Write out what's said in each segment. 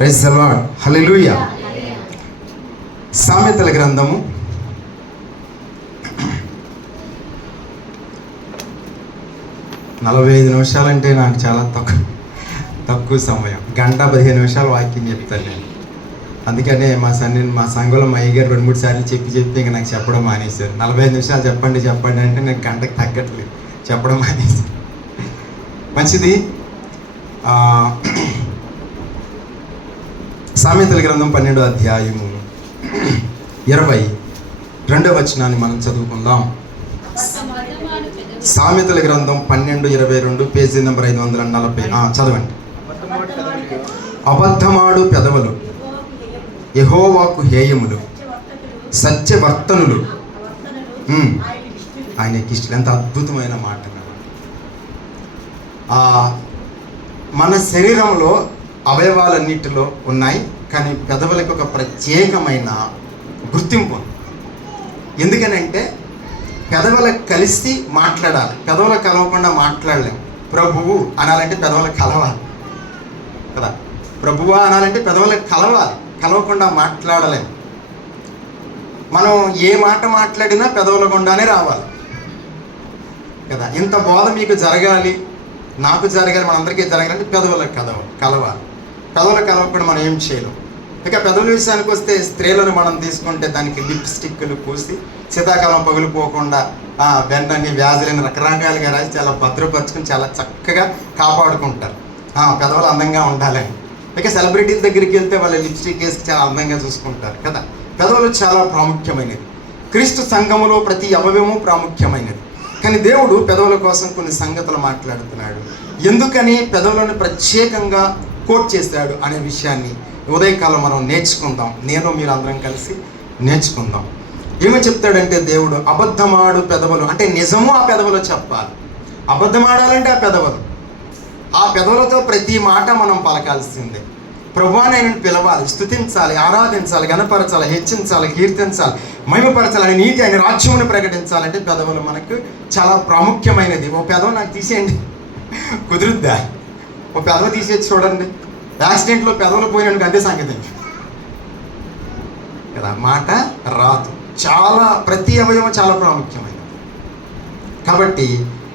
Praise the lord, హల్లెలూయా. సామెతల గ్రంథము 45 నిమిషాలంటే నాకు చాలా తక్కువ సమయం. 1:15 నిమిషాలు వాక్యం చెప్తాను నేను. అందుకనే మా సంఘంలో మా అయ్యగారు 2-3 సార్లు చెప్పి ఇంకా నాకు చెప్పడం మానేశారు. 45 నిమిషాలు చెప్పండి అంటే నాకు గంటకు తగ్గట్లేదు, చెప్పడం మానేశారు. మంచిది. సామెతల గ్రంథం 12వ అధ్యాయము 22వ వచనాన్ని మనం చదువుకుందాం. సామెతల గ్రంథం 12:22, పేజీ నెంబర్ 540. చదవండి. అబద్ధమాడు పెదవులు యెహోవాకు హేయములు, సత్యవర్తనులు ఆయనకి ఇష్టం. ఎంత అద్భుతమైన మాట కదా. మన శరీరంలో అవయవాలన్నిటిలో ఉన్నాయి, కానీ పెదవులకు ఒక ప్రత్యేకమైన గుర్తింపు. ఎందుకనంటే పెదవులకు కలిసి మాట్లాడాలి. పెదవులకు కలవకుండా మాట్లాడలేము. ప్రభువు అనాలంటే పెదవులకు కలవాలి కదా. ప్రభువా అనాలంటే పెదవులకు కలవాలి, కలవకుండా మాట్లాడలేము. మనం ఏ మాట మాట్లాడినా పెదవుల గుండానే రావాలి కదా. ఇంత బోధ మీకు జరగాలి, నాకు జరగాలి, మనందరికీ జరగాలంటే పెదవులకు కలవాలి. పెదవులకు కలవకుండా మనం ఏం చేయలేం. ఇక పెదవుల విషయానికి వస్తే, స్త్రీలను మనం తీసుకుంటే దానికి లిప్స్టిక్లు పూసి శీతాకాలం పగిలిపోకుండా వెంటనే వ్యాధులని రకరకాలుగా రాసి చాలా భద్రపరుచుకొని చాలా చక్కగా కాపాడుకుంటారు. పెదవులు అందంగా ఉండాలని. ఇక సెలబ్రిటీల దగ్గరికి వెళ్తే వాళ్ళ లిప్స్టిక్ వేసి చాలా అందంగా చూసుకుంటారు కదా. పెదవులు చాలా ప్రాముఖ్యమైనది. క్రీస్తు సంఘములో ప్రతి అవయవము ప్రాముఖ్యమైనది. కానీ దేవుడు పెదవుల కోసం కొన్ని సంగతులు మాట్లాడుతున్నాడు. ఎందుకని పెదవులను ప్రత్యేకంగా కోట్ చేశాడు అనే విషయాన్ని ఉదయకాలం మనం నేర్చుకుందాం. నేను మీరు అందరం కలిసి నేర్చుకుందాం. ఏమని చెప్తాడంటే దేవుడు, అబద్ధమాడు పెదవులు అంటే నిజము ఆ పెదవులు చెప్పాలి. అబద్ధమాడాలంటే ఆ పెదవులతో ప్రతి మాట మనం పలకాల్సిందే. ప్రభువా నేను పిలవాలి, స్తుతించాలి, ఆరాధించాలి, గణపరచాలి, హెచ్చించాలి, కీర్తించాలి, మహిమపరచాలి, నీతి ఆయన రాజ్యమును ప్రకటించాలంటే పెదవులు మనకు చాలా ప్రాముఖ్యమైనది. ఓ పెదవు నాకు తీసేయండి, కుదురుద్దా? ఓ పెదవు తీసేసి చూడండి. యాక్సిడెంట్లో పెదవులు పోయినందుకు అంతే సంగతి కదా. మాట రాదు. ప్రతి అవయవం చాలా ప్రాముఖ్యమైనది కాబట్టి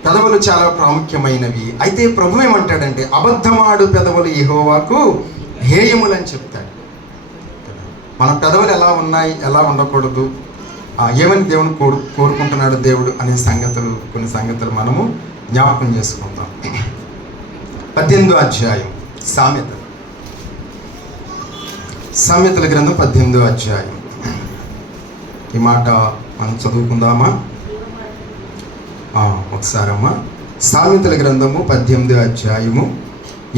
పెదవులు చాలా ప్రాముఖ్యమైనవి. అయితే ప్రభు ఏమంటాడంటే, అబద్ధమాడు పెదవులు యెహోవాకు హేయములని చెప్తాడు. మన పెదవులు ఎలా ఉన్నాయి, ఎలా ఉండకూడదు, ఏమని దేవుని కోరుకుంటున్నాడు దేవుడు అనే కొన్ని సంగతులు మనము జ్ఞాపకం చేసుకుందాం. 18వ అధ్యాయం సామెతల గ్రంథం 18వ అధ్యాయం. ఈ మాట మనం చదువుకుందామా ఒకసారమ్మా? సామెతల గ్రంథము 18వ అధ్యాయము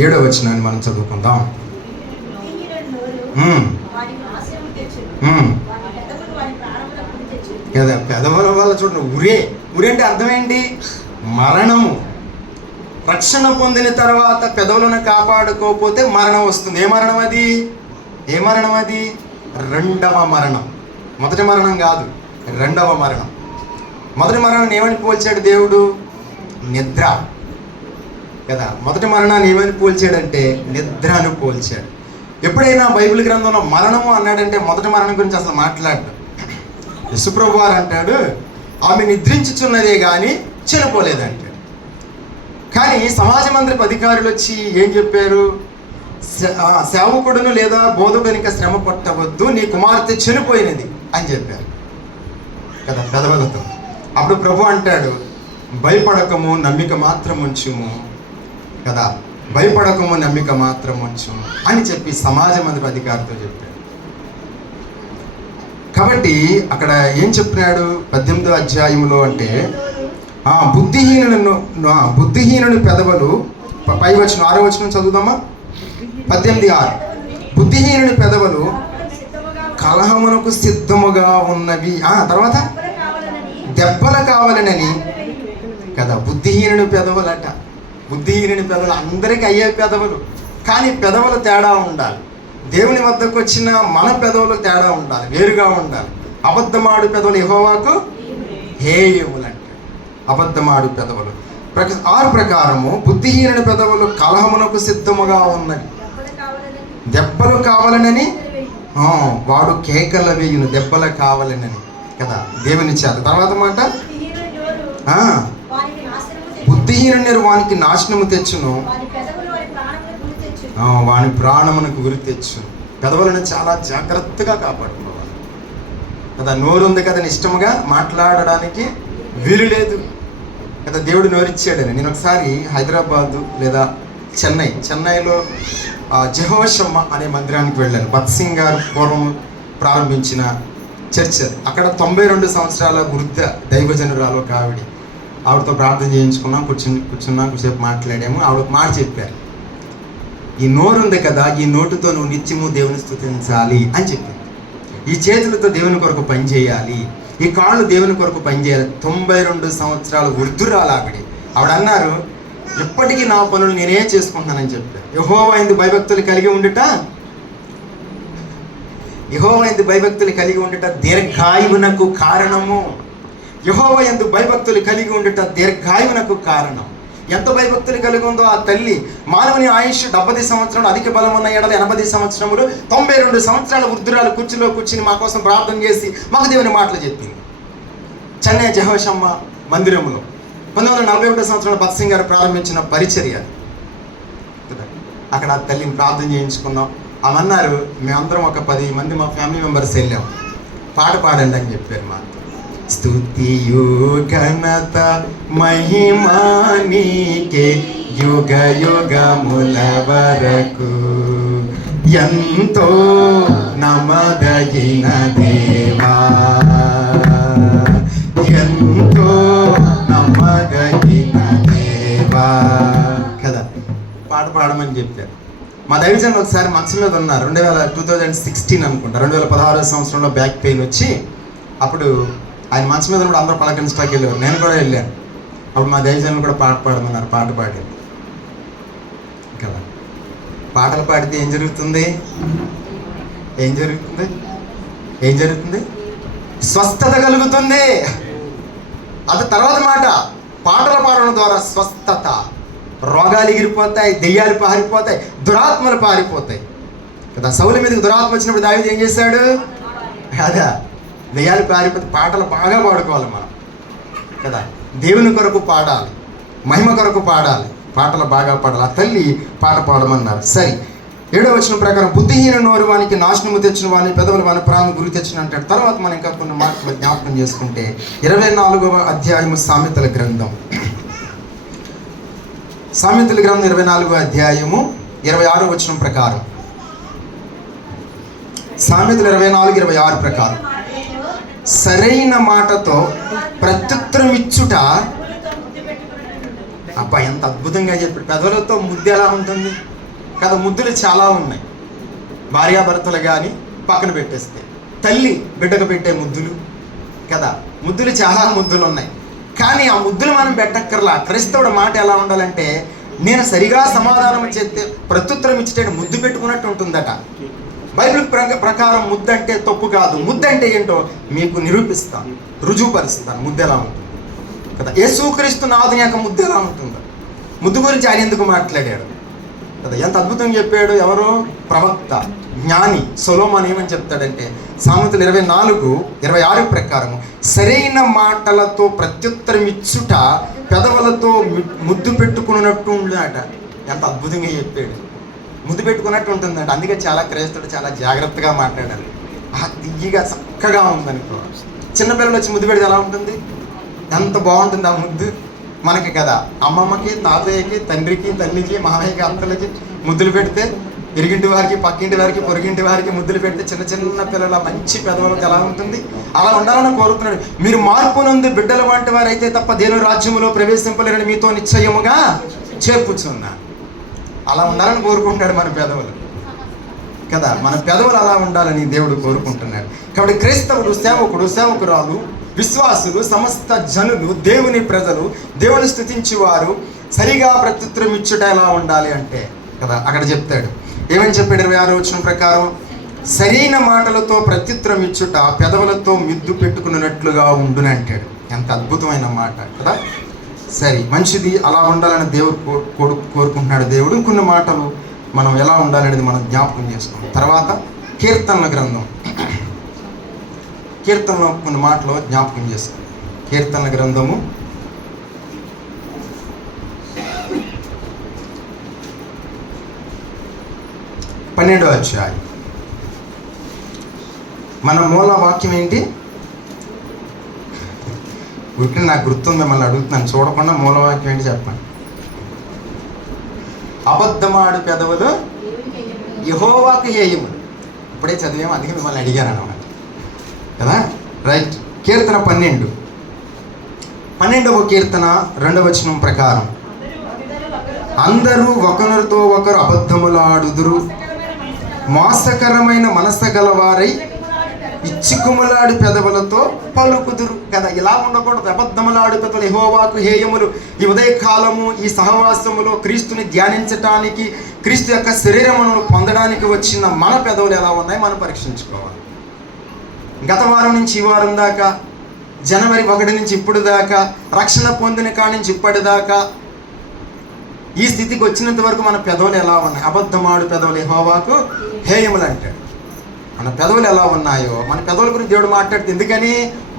7వ వచనాన్ని మనం చదువుకుందాం. కదా, పెదవుల వల్ల చూడండి, ఉరి అంటే అర్థం ఏంటి? మరణము. రక్షణ పొందిన తర్వాత పెదవులను కాపాడుకోకపోతే మరణం వస్తుంది. ఏ మరణం అది? రెండవ మరణం. మొదటి మరణం కాదు, రెండవ మరణం. మొదటి మరణాన్ని ఏమని పోల్చాడు దేవుడు? నిద్ర కదా. మొదటి మరణాన్ని ఏమని పోల్చాడంటే నిద్రను పోల్చాడు. ఎప్పుడైనా బైబిల్ గ్రంథంలో మరణము అన్నాడంటే మొదటి మరణం గురించి అసలు మాట్లాడు. యేసుప్రభు వారు అంటాడు, ఆమె నిద్రించుచున్నదే కానీ చనిపోలేదంటాడు. కానీ సమాజ మందిరపు అధికారులు వచ్చి ఏం చెప్పారు? సేవకుడును లేదా బోధకునిక శ్రమ పట్టవద్దు, నీ కుమార్తె చనిపోయినది అని చెప్పారు కదా పెదవులతో. అప్పుడు ప్రభు అంటాడు, భయపడకము, నమ్మిక మాత్రం ఉంచుము కదా, భయపడకము, నమ్మిక మాత్రం ఉంచుము అని చెప్పి సమాజ మందిరపు అధికారితో చెప్పాడు. కాబట్టి అక్కడ ఏం చెప్పినాడు 18వ అధ్యాయంలో అంటే, బుద్ధిహీనుని పెదవులు, పై వచనం 6వ వచనం చదువుదామా? 18:6. బుద్ధిహీనుని పెదవులు కలహమునకు సిద్ధముగా ఉన్నవి. తర్వాత దెబ్బలు కావాలనని కదా. బుద్ధిహీనుని పెదవులట. బుద్ధిహీనుని పెదవులు అందరికీ అయ్యే పెదవులు, కానీ పెదవులు తేడా ఉండాలి. దేవుని వద్దకు వచ్చిన మన పెదవులు తేడా ఉండాలి, వేరుగా ఉండాలి. అబద్ధమాడు పెదవులు యెహోవాకు హేయములంట. అబద్ధమాడు పెదవులు 6 ప్రకారము బుద్ధిహీనుని పెదవులు కలహమునకు సిద్ధముగా ఉన్నవి. దెబ్బలు కావాలనని వాడు కేకల వేయును, దెబ్బలు కావాలనని కదా దేవుని చేత. తర్వాత మాట, బుద్ధిహీనుడు వానికి నాశనము తెచ్చును, వాని ప్రాణమునకు గురి తెచ్చును. పెదవులను చాలా జాగ్రత్తగా కాపాడుకోవాలి కదా. నోరు ఉంది కదా, ఇష్టముగా మాట్లాడడానికి వీలు లేదు కదా. దేవుడు నోరిచ్చాడని. నేను ఒకసారి హైదరాబాదు లేదా చెన్నైలో జెహోషమ్మ అనే మందిరానికి వెళ్ళాను. భత్ సింగ్ గారు పూర్వం ప్రారంభించిన చర్చ్ అది. అక్కడ 92 సంవత్సరాల వృద్ధ దైవజనురాలు ఒక ఆవిడతో ప్రార్థన చేయించుకున్నాం. కూర్చున్నాం, కొద్దిసేపు మాట్లాడాము. ఆవిడ ఒక మాట చెప్పారు, ఈ నోరు ఉంది కదా, ఈ నోటుతో నువ్వు నిత్యము దేవుని స్తుతించాలి అని చెప్పింది. ఈ చేతులతో దేవుని కొరకు పనిచేయాలి, ఈ కాళ్ళు దేవుని కొరకు పనిచేయాలి. 92 సంవత్సరాల వృద్ధురాలు ఆవిడ అన్నారు, ఎప్పటికీ నా పనులు నేనే చేసుకుంటున్నానని చెప్పారు. యెహోవా యందు భయభక్తులు కలిగి ఉండుట దీర్ఘాయువునకు కారణము. యెహోవా యందు భయభక్తులు కలిగి ఉండుట దీర్ఘాయువునకు కారణం. ఎంత భయభక్తులు కలిగి ఉందో ఆ తల్లి. మానవుని ఆయుష్ 70 సంవత్సరాలు, అధిక బలం ఉన్న ఏడాది 80 సంవత్సరములు. 92 సంవత్సరాల వృద్ధురాలు కుర్చీలో కూర్చుని మా కోసం ప్రార్థన చేసి మాకు దేవుని మాటలు చెప్పింది. చెన్నై జెహోషమ్మ మందిరంలో 1941 సంవత్సరంలో భత్ సింగ్ గారు ప్రారంభించిన పరిచర్య. అక్కడ ఆ తల్లిని ప్రార్థన చేయించుకున్నాం. ఆమె అన్నారు, మేమందరం ఒక 10 మంది మా ఫ్యామిలీ మెంబర్స్ వెళ్ళాం, పాట పాడండి అని చెప్పారు. మాకు స్తుతియు ఘనత మహిమా నీకే యుగ యుగముల వరకు, ఎంతో నమదగిన దేవా, ఎంతో నమదగిన దేవా కదా. పాట పాడమని చెప్పారు. మా దైవజనులు ఒకసారి మంచం మీద ఉన్నారు. 2016 అనుకుంటా, 2016 సంవత్సరంలో బ్యాక్ పెయిన్ వచ్చి, అప్పుడు ఆయన మంచం మీద కూడా అందరూ పలకరించడానికి వెళ్ళారు. నేను కూడా వెళ్ళాను. అప్పుడు మా దైవజనులు కూడా పాట పాడమన్నారు. పాట పాడారు కదా. పాటలు పాడితే ఏం జరుగుతుంది? స్వస్థత కలుగుతుంది. అది తర్వాత మాట. పాటలు పాడడం ద్వారా స్వస్థత, రోగాలు ఎగిరిపోతాయి, దెయ్యాలు పారిపోతాయి, దురాత్మలు పారిపోతాయి కదా. సౌలు మీదకి దురాత్మ వచ్చినప్పుడు దావీదు ఏం చేశాడు? కదా, దెయ్యాలు పారిపోతే. పాటలు బాగా పాడుకోవాలి మనం కదా. దేవుని కొరకు పాడాలి, మహిమ కొరకు పాడాలి, పాటలు బాగా పాడాలి. ఆ తల్లి పాట పాడమన్నారు. సరే, 7వ వచనం ప్రకారం బుద్ధిహీన నోరు వానికి నాశనము తెచ్చిన వాని పెదవులు వాని ప్రాణం గురి తెచ్చిన అంటాడు. తర్వాత మనం ఇంకా కొన్ని మాటలు జ్ఞాపకం చేసుకుంటే 24వ అధ్యాయము సామెతల గ్రంథం 24వ అధ్యాయము 26వ వచనం ప్రకారం, సామెతలు 24:26 ప్రకారం, సరైన మాటతో ప్రత్యుత్తరం ఇచ్చుట. అబ్బా, ఎంత అద్భుతంగా చెప్పాడు. పెదవులతో ముద్దు ఎలా ఉంటుంది కదా. ముద్దులు చాలా ఉన్నాయి. భార్యాభర్తలు కానీ పక్కన పెట్టేస్తే, తల్లి బిడ్డకు పెట్టే ముద్దులు కదా. ముద్దులు చాలా ముద్దులు ఉన్నాయి. కానీ ఆ ముద్దులు మనం పెట్టక్కర్లా. క్రైస్తవుడు మాట ఎలా ఉండాలంటే, నేను సరిగా సమాధానం చేస్తే ప్రత్యుత్తరం ఇచ్చేట ముద్దు పెట్టుకున్నట్టు ఉంటుందట. బైబిల్ ప్రకారం ముద్దు అంటే తప్పు కాదు. ముద్దు అంటే ఏంటో మీకు నిరూపిస్తాను, రుజువుపరుస్తాను. ముద్దు ఎలా ఉంటుంది కదా. యేసుక్రీస్తు నాథుని యొక్క ముద్దు ఎలా ఉంటుందో, ముద్దు గురించి ఆయన ఎందుకు మాట్లాడాడు కదా. ఎంత అద్భుతంగా చెప్పాడు. ఎవరు? ప్రవక్త, జ్ఞాని సొలొమోను ఏమని చెప్తాడంటే, సామెతలు 24:26 ప్రకారం, సరైన మాటలతో ప్రత్యుత్తరం ఇచ్చుట పెదవులతో ముద్దు పెట్టుకున్నట్టు ఉండట. ఎంత అద్భుతంగా చెప్పాడు. ముద్దు పెట్టుకున్నట్టు ఉంటుందంట. అందుకే చాలా క్రైస్తవుడు చాలా జాగ్రత్తగా మాట్లాడాలి. తియ్యగా చక్కగా ఉందనుకో. చిన్నపిల్లలు వచ్చి ముద్దు పెడితే ఎలా ఉంటుంది? ఎంత బాగుంటుంది ఆ ముద్దు మనకి కదా. అమ్మమ్మకి, తాతయ్యకి, తండ్రికి, తల్లికి, మామయ్యకి, అత్తలకి ముద్దులు పెడితే, ఇరిగింటి వారికి, పక్కింటి వారికి, పొరుగింటి వారికి ముద్దులు పెడితే చిన్న చిన్న పిల్లల మంచి పెదవులకు ఎలా ఉంటుంది? అలా ఉండాలని కోరుతున్నాడు. మీరు మార్పు నుండి బిడ్డల వంటి వారైతే తప్ప దేవుని రాజ్యములో ప్రవేశింపలేరని మీతో నిశ్చయముగా చెప్పుచున్నా. అలా ఉండాలని కోరుకుంటున్నాడు మన పెదవులు కదా. మన పెదవులు అలా ఉండాలని దేవుడు కోరుకుంటున్నాడు. కాబట్టి క్రైస్తవుడు, సేవకురాలు, విశ్వాసులు, సమస్త జనులు, దేవుని ప్రజలు, దేవుని స్తుతించేవారు సరిగా ప్రత్యుత్తరం ఇచ్చుట ఎలా ఉండాలి అంటే కదా. అక్కడ చెప్తాడు. ఏమని చెప్పాడు? 26వ వచనం ప్రకారం, సరైన మాటలతో ప్రత్యుత్తరం ఇచ్చుట పెదవులతో మిద్దు పెట్టుకున్నట్లుగా ఉండుని అంటాడు. ఎంత అద్భుతమైన మాట కదా. సరే, మంచిది, అలా ఉండాలని దేవుడు కోరుకుంటున్నాడు. దేవుడు కొన్ని మాటలు మనం ఎలా ఉండాలనేది మనం జ్ఞాపకం చేసుకుంటాం. తర్వాత కీర్తనల గ్రంథం, కీర్తనలో కొన్ని మాటలు జ్ఞాపకం చేసుకుంటాం. కీర్తనల గ్రంథము 12వ అధ్యాయం. మన మూల వాక్యం ఏంటి? వీటిని నాకు గుర్తుంది, మిమ్మల్ని అడుగుతున్నాను, చూడకుండా మూలవాక్యం ఏంటి చెప్పండి. అబద్ధమాడు పెదవులు యెహోవాకు హేయములు. ఇప్పుడే చదివాము, అందుకే మిమ్మల్ని అడిగాను అన్నమాట కదా. రైట్. కీర్తన 12వ కీర్తన 2వ వచనం ప్రకారం, అందరూ ఒకరితో ఒకరు అబద్ధములాడుదురు, మోసకరమైన మనసు గలవారై ఇచ్చికుములాడు పెదవులతో పలుకుదురు కదా. ఇలా ఉండకూడదు. అబద్ధములాడు పెదవులు యెహోవాకు హేయములు. ఈ ఉదయకాలము, ఈ సహవాసములో క్రీస్తుని ధ్యానించటానికి, క్రీస్తు యొక్క శరీరమును పొందడానికి వచ్చిన మన పెదవులు ఎలా ఉన్నాయి మనం పరీక్షించుకోవాలి. గత వారం నుంచి ఈ వారం దాకా, జనవరి 1 నుంచి ఇప్పుడు దాకా, రక్షణ పొందిన కాడి నుంచి ఇప్పటిదాకా ఈ స్థితికి వచ్చినంత వరకు మన పెదవులు ఎలా ఉన్నాయి? అబద్ధమాడు పెదవులు యెహోవాకు హేయములు అంటాడు. మన పెదవులు ఎలా ఉన్నాయో, మన పెదవుల గురించి దేవుడు మాట్లాడితే, ఎందుకని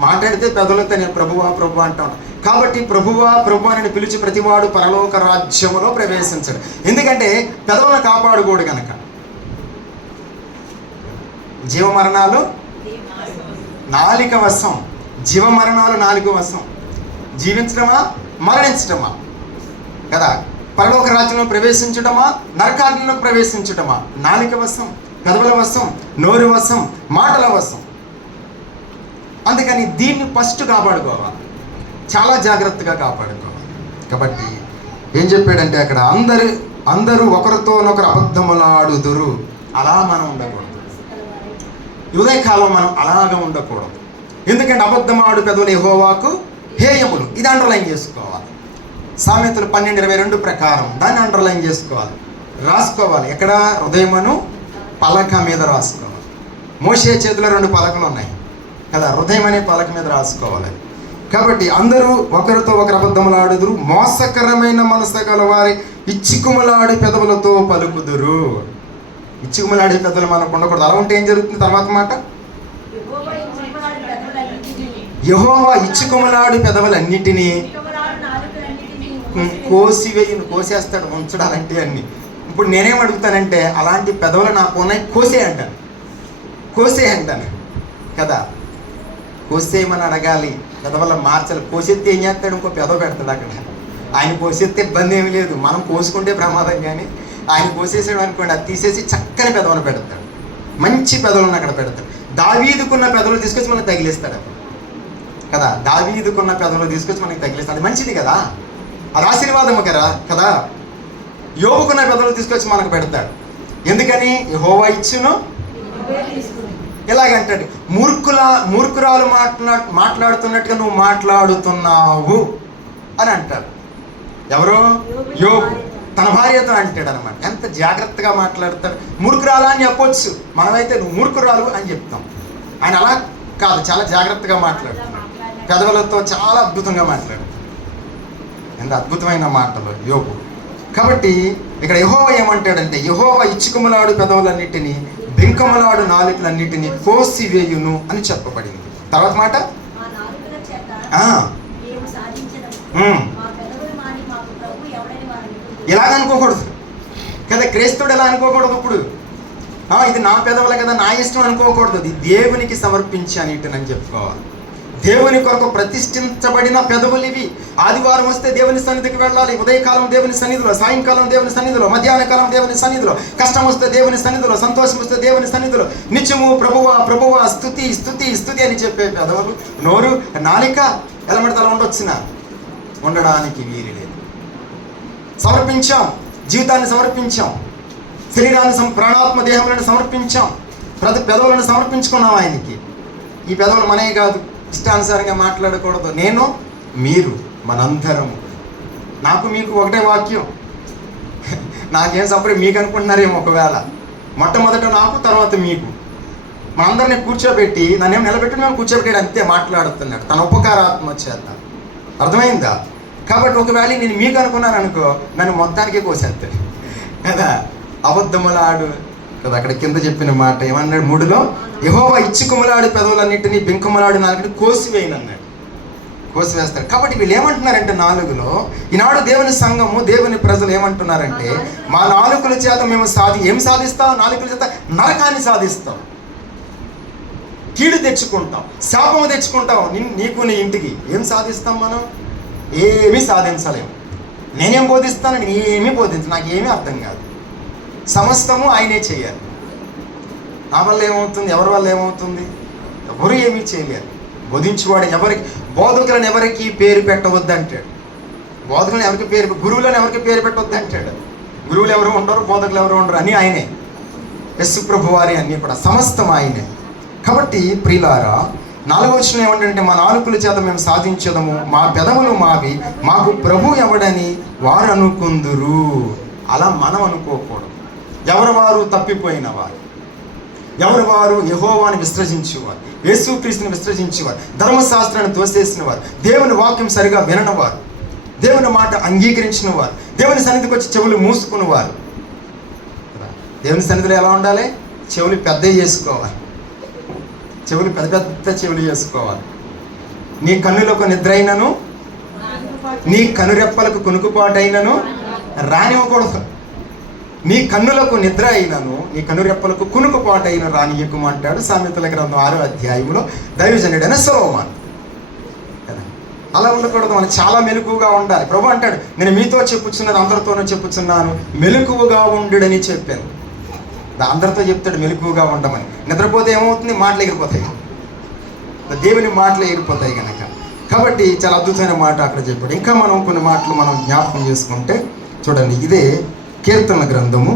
మాట్లాడితే పెదవులతో నేను ప్రభువా ప్రభు అంటాను. కాబట్టి ప్రభువా ప్రభు అని పిలిచి ప్రతివాడు పరలోక రాజ్యములో ప్రవేశించడు. ఎందుకంటే పెదవులను కాపాడుకోడు కనుక. జీవమరణాలు నాలిక వశం, జీవమరణాలు నాలుక వశం. జీవించడమా మరణించడమా కదా. పరలోక రాజ్యంలో ప్రవేశించడమా నరకాగ్నిలో ప్రవేశించడమా? నాలిక వశం, పెదవుల వశం, నోరు వశం, మాటల వశం. అందుకని దీన్ని ఫస్ట్ కాపాడుకోవాలి, చాలా జాగ్రత్తగా కాపాడుకోవాలి. కాబట్టి ఏం చెప్పాడంటే అక్కడ, అందరూ ఒకరితోనొకరు అబద్ధములాడుదురు. అలా మనం ఉండకూడదు. ఉదయకాలం మనం అలాగా ఉండకూడదు. ఎందుకంటే అబద్ధమాడు పెదవులు యెహోవాకు హేయములు. ఇది అండర్లైన్ చేసుకోవాలి. సామెతలు 12:22 ప్రకారం దాన్ని అండర్లైన్ చేసుకోవాలి, రాసుకోవాలి. ఎక్కడ? హృదయమును పలక మీద రాసుకోవాలి. మోషే చేతిలో 2 పలకలు ఉన్నాయి కదా, హృదయం అనే పలక మీద రాసుకోవాలి. కాబట్టి అందరూ ఒకరితో ఒకరు అబద్ధములాడుదురు, మోసకరమైన మనసు గలవారి ఇచ్చికుములాడి పెదవులతో పలుకుదురు. ఇచ్చికుములాడే పెదవులు మనకు ఉండకూడదు. అలా ఉంటే ఏం జరుగుతుంది? తర్వాత మాట, యెహోవా ఇచ్చికుములాడు పెదవులన్నిటినీ కోసివేయును. కోసేస్తాడు, ఉంచడాలంటే అన్ని. ఇప్పుడు నేనేం అడుగుతానంటే, అలాంటి పెదవులు నాకు ఉన్నాయి, కోసే అంటాను కదా. కోసేయమని అడగాలి, పెదవుల మార్చాలి. కోసేస్తే ఏం చేస్తాడు? ఇంకో పెదవి పెడతాడు అక్కడ. ఆయన కోసేస్తే ఇబ్బంది ఏమి లేదు, మనం కోసుకుంటే ప్రమాదం. కానీ ఆయన కోసేసాడు అనుకోండి, అది తీసేసి చక్కని పెదవులు పెడతాడు, మంచి పెదవులను అక్కడ పెడతాడు. దావీదుకున్న పెదవులు తీసుకొచ్చి మనకు తగిలిస్తాడు కదా. దావీదుకున్న పెదవులు తీసుకొచ్చి మనకి తగిలిస్తాడు, మంచిది కదా, అది ఆశీర్వాదము కదా. యోబుకున్న పెదవులు తీసుకొచ్చి మనకు పెడతాడు. ఎందుకని? యెహోవా ఇచ్చును. ఎలాగంటాడు? మూర్ఖురాలు మాట్లాడుతున్నట్టుగా నువ్వు మాట్లాడుతున్నావు అని అంటాడు. ఎవరు? యోబు తన భార్యతో అంటాడు అనమాట. ఎంత జాగ్రత్తగా మాట్లాడతాడు. మూర్ఖురాలా అని చెప్పొచ్చు, మనమైతే నువ్వు మూర్ఖురాలు అని చెప్తాం. ఆయన అలా కాదు, చాలా జాగ్రత్తగా మాట్లాడుతున్నాడు, పెదవులతో చాలా అద్భుతంగా మాట్లాడుతాడు. ఎంత అద్భుతమైన మాటలు యోబు. కాబట్టి ఇక్కడ యెహోవా ఏమంటాడంటే, యెహోవా ఇచ్చుకుమలాడు పెదవులన్నిటినీ, బెంకమలాడు నాలుకలన్నిటినీ కోసివేయును అని చెప్పబడింది. తర్వాత మాట, ఇలాగ అనుకోకూడదు కదా. క్రైస్తవుడు ఎలా అనుకోకూడదు? ఇప్పుడు ఇది నా పెదవులే కదా, నా ఇష్టం అనుకోకూడదు. ఇది దేవునికి సమర్పించాను ఇటునని చెప్పుకోవాలి. దేవుని కొరకు ప్రతిష్ఠించబడిన పెదవులు ఇవి. ఆదివారం వస్తే దేవుని సన్నిధికి వెళ్ళాలి, ఉదయకాలం దేవుని సన్నిధిలో, సాయంకాలం దేవుని సన్నిధిలో, మధ్యాహ్న కాలం దేవుని సన్నిధిలో, కష్టం వస్తే దేవుని సన్నిధిలో, సంతోషం వస్తే దేవుని సన్నిధిలో, నిత్యము ప్రభువా ప్రభువా స్తుతి స్తుతి స్తుతి అని చెప్పే పెదవులు, నోరు, నాలిక ఎలా పడితే అలా ఉండడానికి వీలు లేదు. సమర్పించాం, జీవితాన్ని సమర్పించాం, శరీరాన్ని ప్రాణాత్మ దేహములను సమర్పించాం, ప్రతి పెదవులను సమర్పించుకున్నాం ఆయనకి. ఈ పెదవులు మనమే కాదు, ఇష్టానుసారంగా మాట్లాడకూడదు. నేను, మీరు, మనందరము. నాకు మీకు ఒకటే వాక్యం, నాకేం సపరేట్ మీకు అనుకుంటున్నారేమో. ఒకవేళ మొట్టమొదట నాకు, తర్వాత మీకు, మనందరినీ కూర్చోబెట్టి, నన్నేం నిలబెట్టి మేము కూర్చోబెట్టాడు, అంతే మాట్లాడుతున్నాడు తన ఉపకారాత్మ చేత. అర్థమైందా? కాబట్టి ఒకవేళ నేను మీకు అనుకున్నాను అనుకో, నన్ను మొత్తానికే కోసేస్తాడు కదా. అబద్ధములాడు కదా, అక్కడ కింద చెప్పిన మాట ఏమన్నాడు 3లో, యెహోవా ఇచ్చుకుమలాడు పెదవులన్నింటినీ బింకములాడు నాలుగుని కోసివేయనన్నాడు. కోసివేస్తారు. కాబట్టి వీళ్ళు ఏమంటున్నారంటే 4లో ఈనాడు దేవుని సంఘము, దేవుని ప్రజలు ఏమంటున్నారంటే మా నాలుకల చేత మేము ఏం సాధిస్తాం? నాలుకల చేత నరకాన్ని సాధిస్తాం, కీడు తెచ్చుకుంటాం, శాపము తెచ్చుకుంటాం. నీకు నీ ఇంటికి ఏం సాధిస్తాం? మనం ఏమీ సాధించలేము. నేనేం బోధిస్తాను? ఏమీ బోధించు, నాకు ఏమీ అర్థం కాదు. సమస్తము ఆయనే చేయాలి. నా వల్ల ఏమవుతుంది? ఎవరి వల్ల ఏమవుతుంది? ఎవరు ఏమీ చేయలేరు. బోధించేవాడు ఎవరికి, బోధకులను ఎవరికి పేరు పెట్టవద్దు అంటాడు. బోధకులను ఎవరికి పేరు, గురువులను ఎవరికి పేరు పెట్టవద్దు అంటాడు. గురువులు ఎవరు ఉండరు, బోధకులు ఎవరు ఉండరు, అన్నీ ఆయనే. యేసు ప్రభు వారి అన్నీ కూడా సమస్తం ఆయనే. కాబట్టి ప్రియులారా, 4వ వచనం ఏమంటే మా నాలుకల చేత మేము సాధించదము, మా పెదవులు మావి, మాకు ప్రభు ఎవడని వారు అనుకుందురు. అలా మనం అనుకోకూడదు. ఎవరు వారు? తప్పిపోయిన వారు. ఎవరు వారు? యెహోవాను విశ్వసించేవారు, యేసుక్రీస్తుని విశ్వసించేవారు, ధర్మశాస్త్రాన్ని తోసేసిన వారు, దేవుని వాక్యం సరిగా విననివారు, దేవుని మాట అంగీకరించిన వారు, దేవుని సన్నిధికి వచ్చి చెవులు మూసుకున్నవారు. దేవుని సన్నిధిలో ఎలా ఉండాలి? చెవులు పెద్దవి చేసుకోవాలి. చెవులు పెద్ద పెద్ద చెవులు చేసుకోవాలి. నీ కన్నులకు నిద్ర అయినను, నీ కనురెప్పలకు కునుకుపాటైనను రానివ్వకూడదు. నీ కన్నులకు నిద్ర అయినను, నీ కనురెప్పలకు కునుకుపాటైన రానియకుమంటాడు సామెతల గ్రంథం 6వ అధ్యాయంలో దైవజనుడైన సొలొమోను. అలా ఉండకూడదు. మనం చాలా మెలకువగా ఉండాలి. ప్రభు అంటాడు, నేను మీతో చెప్పుచున్నది అందరితోనూ చెప్పుచున్నాను, మెలకువగా ఉండుడని చెప్పాను. అందరితో చెప్తాడు మెలకువగా ఉండమని. నిద్రపోతే ఏమవుతుంది? మాటలు ఎగిరిపోతాయి. దేవుని మాటలు ఎగిరిపోతాయి కనుక. కాబట్టి చాలా అద్భుతమైన మాట అక్కడ చెప్పాడు. ఇంకా మనం కొన్ని మాటలు మనం జ్ఞాపకం చేసుకుంటే చూడండి, ఇదే కీర్తనల గ్రంథము.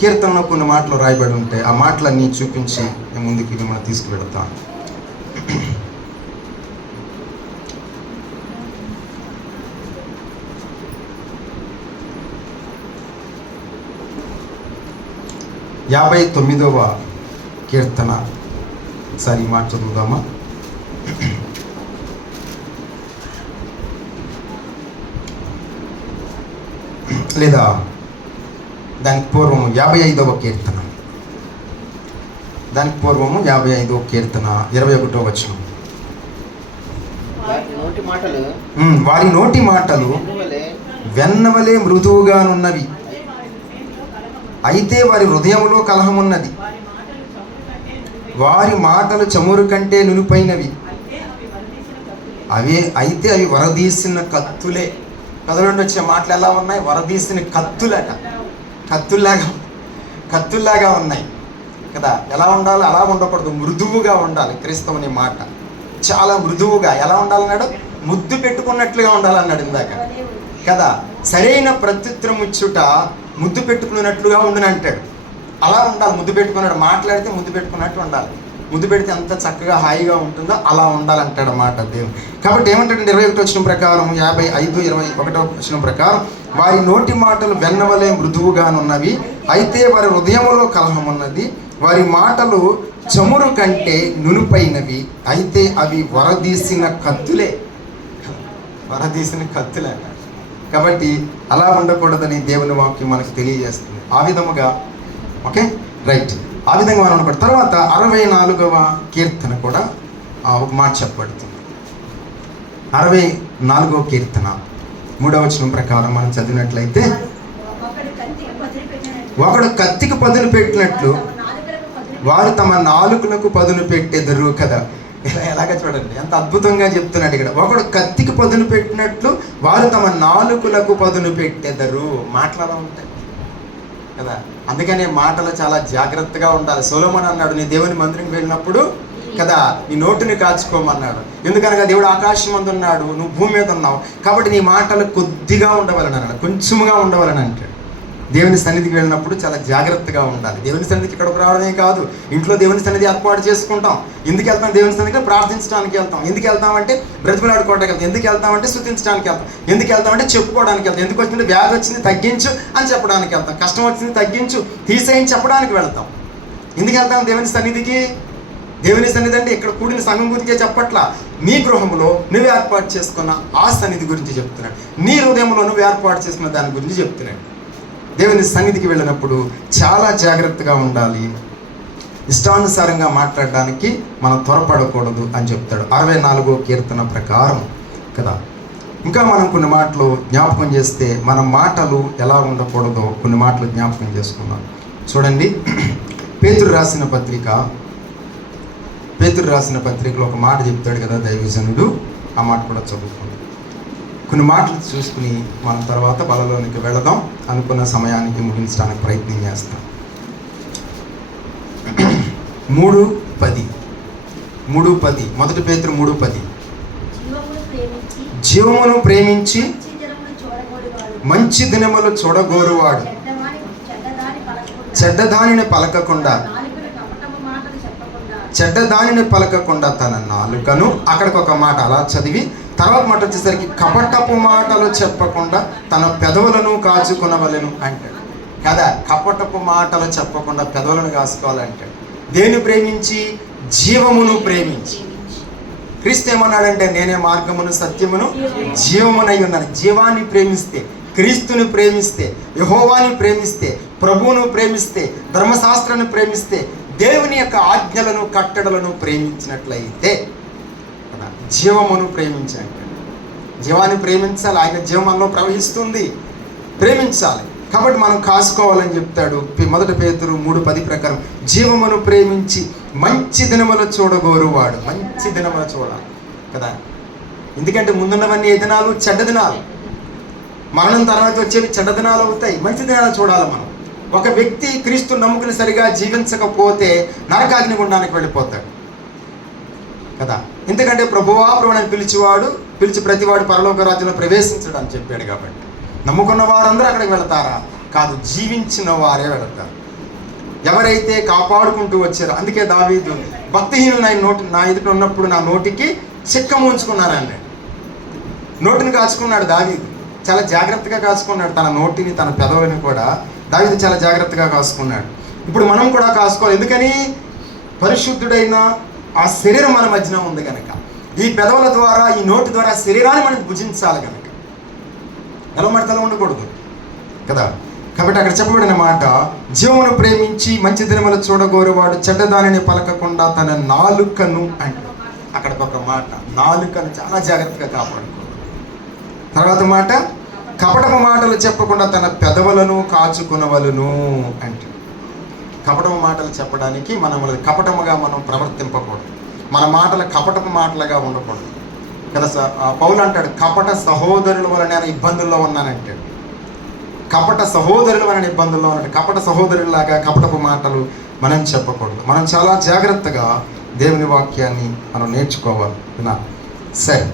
కీర్తనలో కొన్ని మాటలు రాయబడి ఉంటాయి. ఆ మాటలన్నీ చూపించి ముందుకి మిమ్మల్ని తీసుకువెడతాను. యాభై 9వ కీర్తన. ఒకసారి ఈ మాట చదువుదామా? లేదా దానికి పూర్వము 55వ కీర్తన. దానికి పూర్వము 55వ కీర్తన 21వ వచనం. వారి నోటి మాటలు వెన్నవలే మృదువుగానున్నవి, అయితే వారి హృదయంలో కలహమున్నది. వారి మాటలు చమురు కంటే నునుపైనవి, అయితే అవి వరదీసిన కత్తులే. కథలోండి వచ్చే మాటలు ఎలా ఉన్నాయి? వరదీసిన కత్తులట. కత్తుల్లాగా ఉన్నాయి కదా. ఎలా ఉండాలి? అలా ఉండకూడదు, మృదువుగా ఉండాలి. క్రీస్తువుని మాట చాలా మృదువుగా ఎలా ఉండాలన్నాడు? ముద్దు పెట్టుకున్నట్లుగా ఉండాలన్నాడు ఇందాక కదా. సరైన ప్రత్యుత్తరం ఇచ్చుట ముద్దు పెట్టుకున్నట్లుగా ఉండునంటాడు. అలా ఉండాలి. ముద్దు పెట్టుకున్నాడు, మాట్లాడితే ముద్దు పెట్టుకున్నట్టు ఉండాలి. ముద్దు పెడితే ఎంత చక్కగా హాయిగా ఉంటుందో అలా ఉండాలంటాడు మాట దేవుడు. కాబట్టి ఏమంటాడంటే 21వ వచనం ప్రకారం, 55:21వ వచనం ప్రకారం, వారి నోటి మాటలు వెన్నవలే మృదువుగానున్నవి, అయితే వారి హృదయములో కలహం ఉన్నది. వారి మాటలు చమురు కంటే నునుపైనవి, అయితే అవి వరదీసిన కత్తులే. వరదీసిన కత్తులే. కాబట్టి అలా ఉండకూడదని దేవుని వాక్యం మనకు తెలియజేస్తుంది. ఆ విధముగా ఓకే రైట్. ఆ విధంగా మనం అనుకోండి. తర్వాత 64వ కీర్తన కూడా ఒక మాట చెప్పబడుతుంది. 64వ కీర్తన 3వ వచనం ప్రకారం మనం చదివినట్లయితే, ఒకడు కత్తికి పదును పెట్టినట్లు వారు తమ నాలుకలకు పదును పెట్టెదరు కదా. ఎలాగ చూడండి, ఎంత అద్భుతంగా చెప్తున్నాడు ఇక్కడ. ఒకడు కత్తికి పదును పెట్టినట్లు వారు తమ నాలుకలకు పదును పెట్టెదరు. మాటలు ఉంటాయి కదా. అందుకనే మాటలు చాలా జాగ్రత్తగా ఉండాలి. సొలొమోను అన్నాడు, నీ దేవుని మందిరం వెళ్ళినప్పుడు కదా నీ నోటిని కాచుకోమన్నాడు. ఎందుకనగా దేవుడు ఆకాశం మందు ఉన్నాడు, నువ్వు భూమి మీద ఉన్నావు. కాబట్టి నీ మాటలు కొద్దిగా ఉండవాలని అన్నాడు, కొంచెముగా ఉండవాలని అంటాడు. దేవుని సన్నిధికి వెళ్ళినప్పుడు చాలా జాగ్రత్తగా ఉండాలి. దేవుని సన్నిధికి ఇక్కడికి రావడమే కాదు, ఇంట్లో దేవుని సన్నిధి ఏర్పాటు చేసుకుంటాం. ఎందుకు వెళ్తాం? దేవుని సన్నిధికి ప్రార్థించడానికి వెళ్తాం. ఎందుకు వెళ్తామంటే బ్రతిమలాడుకోవడానికి వెళ్తాం. ఎందుకు వెళ్తామంటే స్తుతించడానికి వెళ్తాం. ఎందుకు వెళ్తామంటే చెప్పుకోవడానికి వెళ్తాం. ఎందుకు వచ్చింది? వ్యాధి వచ్చింది తగ్గించు అని చెప్పడానికి వెళ్తాం. కష్టం వచ్చింది తగ్గించు, తీసేయని చెప్పడానికి వెళ్తాం. ఎందుకు వెళ్తాం దేవుని సన్నిధికి? దేవుని సన్నిధి అంటే ఇక్కడ కూడిన సంఘం గురించే చెప్పట్లా, నీ గృహంలో నువ్వు ఏర్పాటు చేసుకున్న ఆ సన్నిధి గురించి చెప్తున్నాడు. నీ హృదయంలో నువ్వు ఏర్పాటు చేసుకున్న దాని గురించి చెప్తున్నాడు. దేవుని సన్నిధికి వెళ్ళినప్పుడు చాలా జాగ్రత్తగా ఉండాలి. ఇష్టానుసారంగా మాట్లాడడానికి మనం త్వరపడకూడదు అని చెప్తాడు 64వ కీర్తన ప్రకారం కదా. ఇంకా మనం కొన్ని మాటలు జ్ఞాపకం చేస్తే మన మాటలు ఎలా ఉండకూడదో కొన్ని మాటలు జ్ఞాపకం చేసుకుందాం. చూడండి, పేతురు రాసిన పత్రికలో ఒక మాట చెప్తాడు కదా దైవజనుడు. ఆ మాట కూడా చదువుకుందాం. కొన్ని మాటలు చూసుకుని మనం తర్వాత బలలోనికి వెళదాం. అనుకున్న సమయానికి ముగించడానికి ప్రయత్నం చేస్తాం. 3:10 మొదటి పేతురు 3:10 జీవమును ప్రేమించి మంచి దినములు చూడగోరువాడు చెడ్డదానిని పలకకుండా తన నాలుకను, అక్కడికి ఒక మాట అలా చదివి తర్వాత మాట వచ్చేసరికి కపటపు మాటలు చెప్పకుండా తన పెదవులను కాచుకొనవలెను అంటాడు కదా. కపటపు మాటలు చెప్పకుండా పెదవులను కాసుకోవాలంటాడు. దేన్ని ప్రేమించి? జీవమును ప్రేమించి. క్రీస్తు ఏమన్నాడంటే, నేనే మార్గమును సత్యమును జీవమునై ఉన్నాను. జీవాన్ని ప్రేమిస్తే, క్రీస్తుని ప్రేమిస్తే, యెహోవాని ప్రేమిస్తే, ప్రభువును ప్రేమిస్తే, ధర్మశాస్త్రాన్ని ప్రేమిస్తే, దేవుని యొక్క ఆజ్ఞలను కట్టడలను ప్రేమించినట్లయితే జీవమును ప్రేమించాలి. జీవాన్ని ప్రేమించాలి. ఆయన జీవనంలో ప్రవహిస్తుంది, ప్రేమించాలి. కాబట్టి మనం కాసుకోవాలని చెప్తాడు. మొదటి పేతురు 3:10 ప్రకారం జీవమును ప్రేమించి మంచి దినములు చూడగోరువాడు. మంచి దినములు చూడాలి కదా. ఎందుకంటే ముందున్నవన్నీ ఏ దినాలు? చెడ్డ దినాలు. మరణం తర్వాత వచ్చేవి చెడ్డ దినాలు అవుతాయి. మంచి దినాలు చూడాలి మనం. ఒక వ్యక్తి క్రీస్తు నమ్ముకుని సరిగా జీవించకపోతే నరకాగ్ని గుండానికి వెళ్ళిపోతాడు కదా. ఎందుకంటే ప్రభువా ప్రభువుని పిలిచి ప్రతివాడు పరలోక రాజ్యంలో ప్రవేశించడం అని చెప్పాడు. కాబట్టి నమ్ముకున్న వారందరూ అక్కడికి వెళతారా? కాదు, జీవించిన వారే వెళతారు. ఎవరైతే కాపాడుకుంటూ వచ్చారో. అందుకే దావీదు భక్తిహీనులు నా ఎదుట ఉన్నప్పుడు నా నోటికి చిక్కము ఉంచుకున్నానండి. నోటిని కాచుకున్నాడు దావీదు. చాలా జాగ్రత్తగా కాచుకున్నాడు తన నోటిని, తన పెదవులని కూడా దావీదు చాలా జాగ్రత్తగా కాసుకున్నాడు. ఇప్పుడు మనం కూడా కాసుకోవాలి. ఎందుకని? పరిశుద్ధుడైన ఆ శరీరం మన మధ్యన ఉంది కనుక, ఈ పెదవుల ద్వారా, ఈ నోటి ద్వారా శరీరాన్ని మనం భుజించాలి కనుక ఎలా మడతలో ఉండకూడదు కదా. కాబట్టి అక్కడ చెప్పబడిన మాట, జీవమును ప్రేమించి మంచి దినములు చూడగోరువాడు చెడ్డదానిని పలకకుండా తన నాలుకను అంటే అక్కడికి ఒక మాట, నాలుకను చాలా జాగ్రత్తగా కాపాడుకోవాలి. తర్వాత మాట, కపటపు మాటలు చెప్పకుండా తన పెదవులను కాచుకునవలను అంటే కపటపు మాటలు చెప్పడానికి కపటముగా మనం ప్రవర్తింపకూడదు. మన మాటలు కపటపు మాటలుగా ఉండకూడదు కదా. పౌలు అంటాడు, కపట సహోదరుల వలన నేను ఇబ్బందుల్లో ఉన్నానంటాడు. కపట సహోదరుల వలన ఇబ్బందుల్లో ఉన్నాడు. కపట సహోదరులాగా కపటపు మాటలు మనం చెప్పకూడదు. మనం చాలా జాగ్రత్తగా దేవుని వాక్యాన్ని మనం నేర్చుకోవాలి. సరే,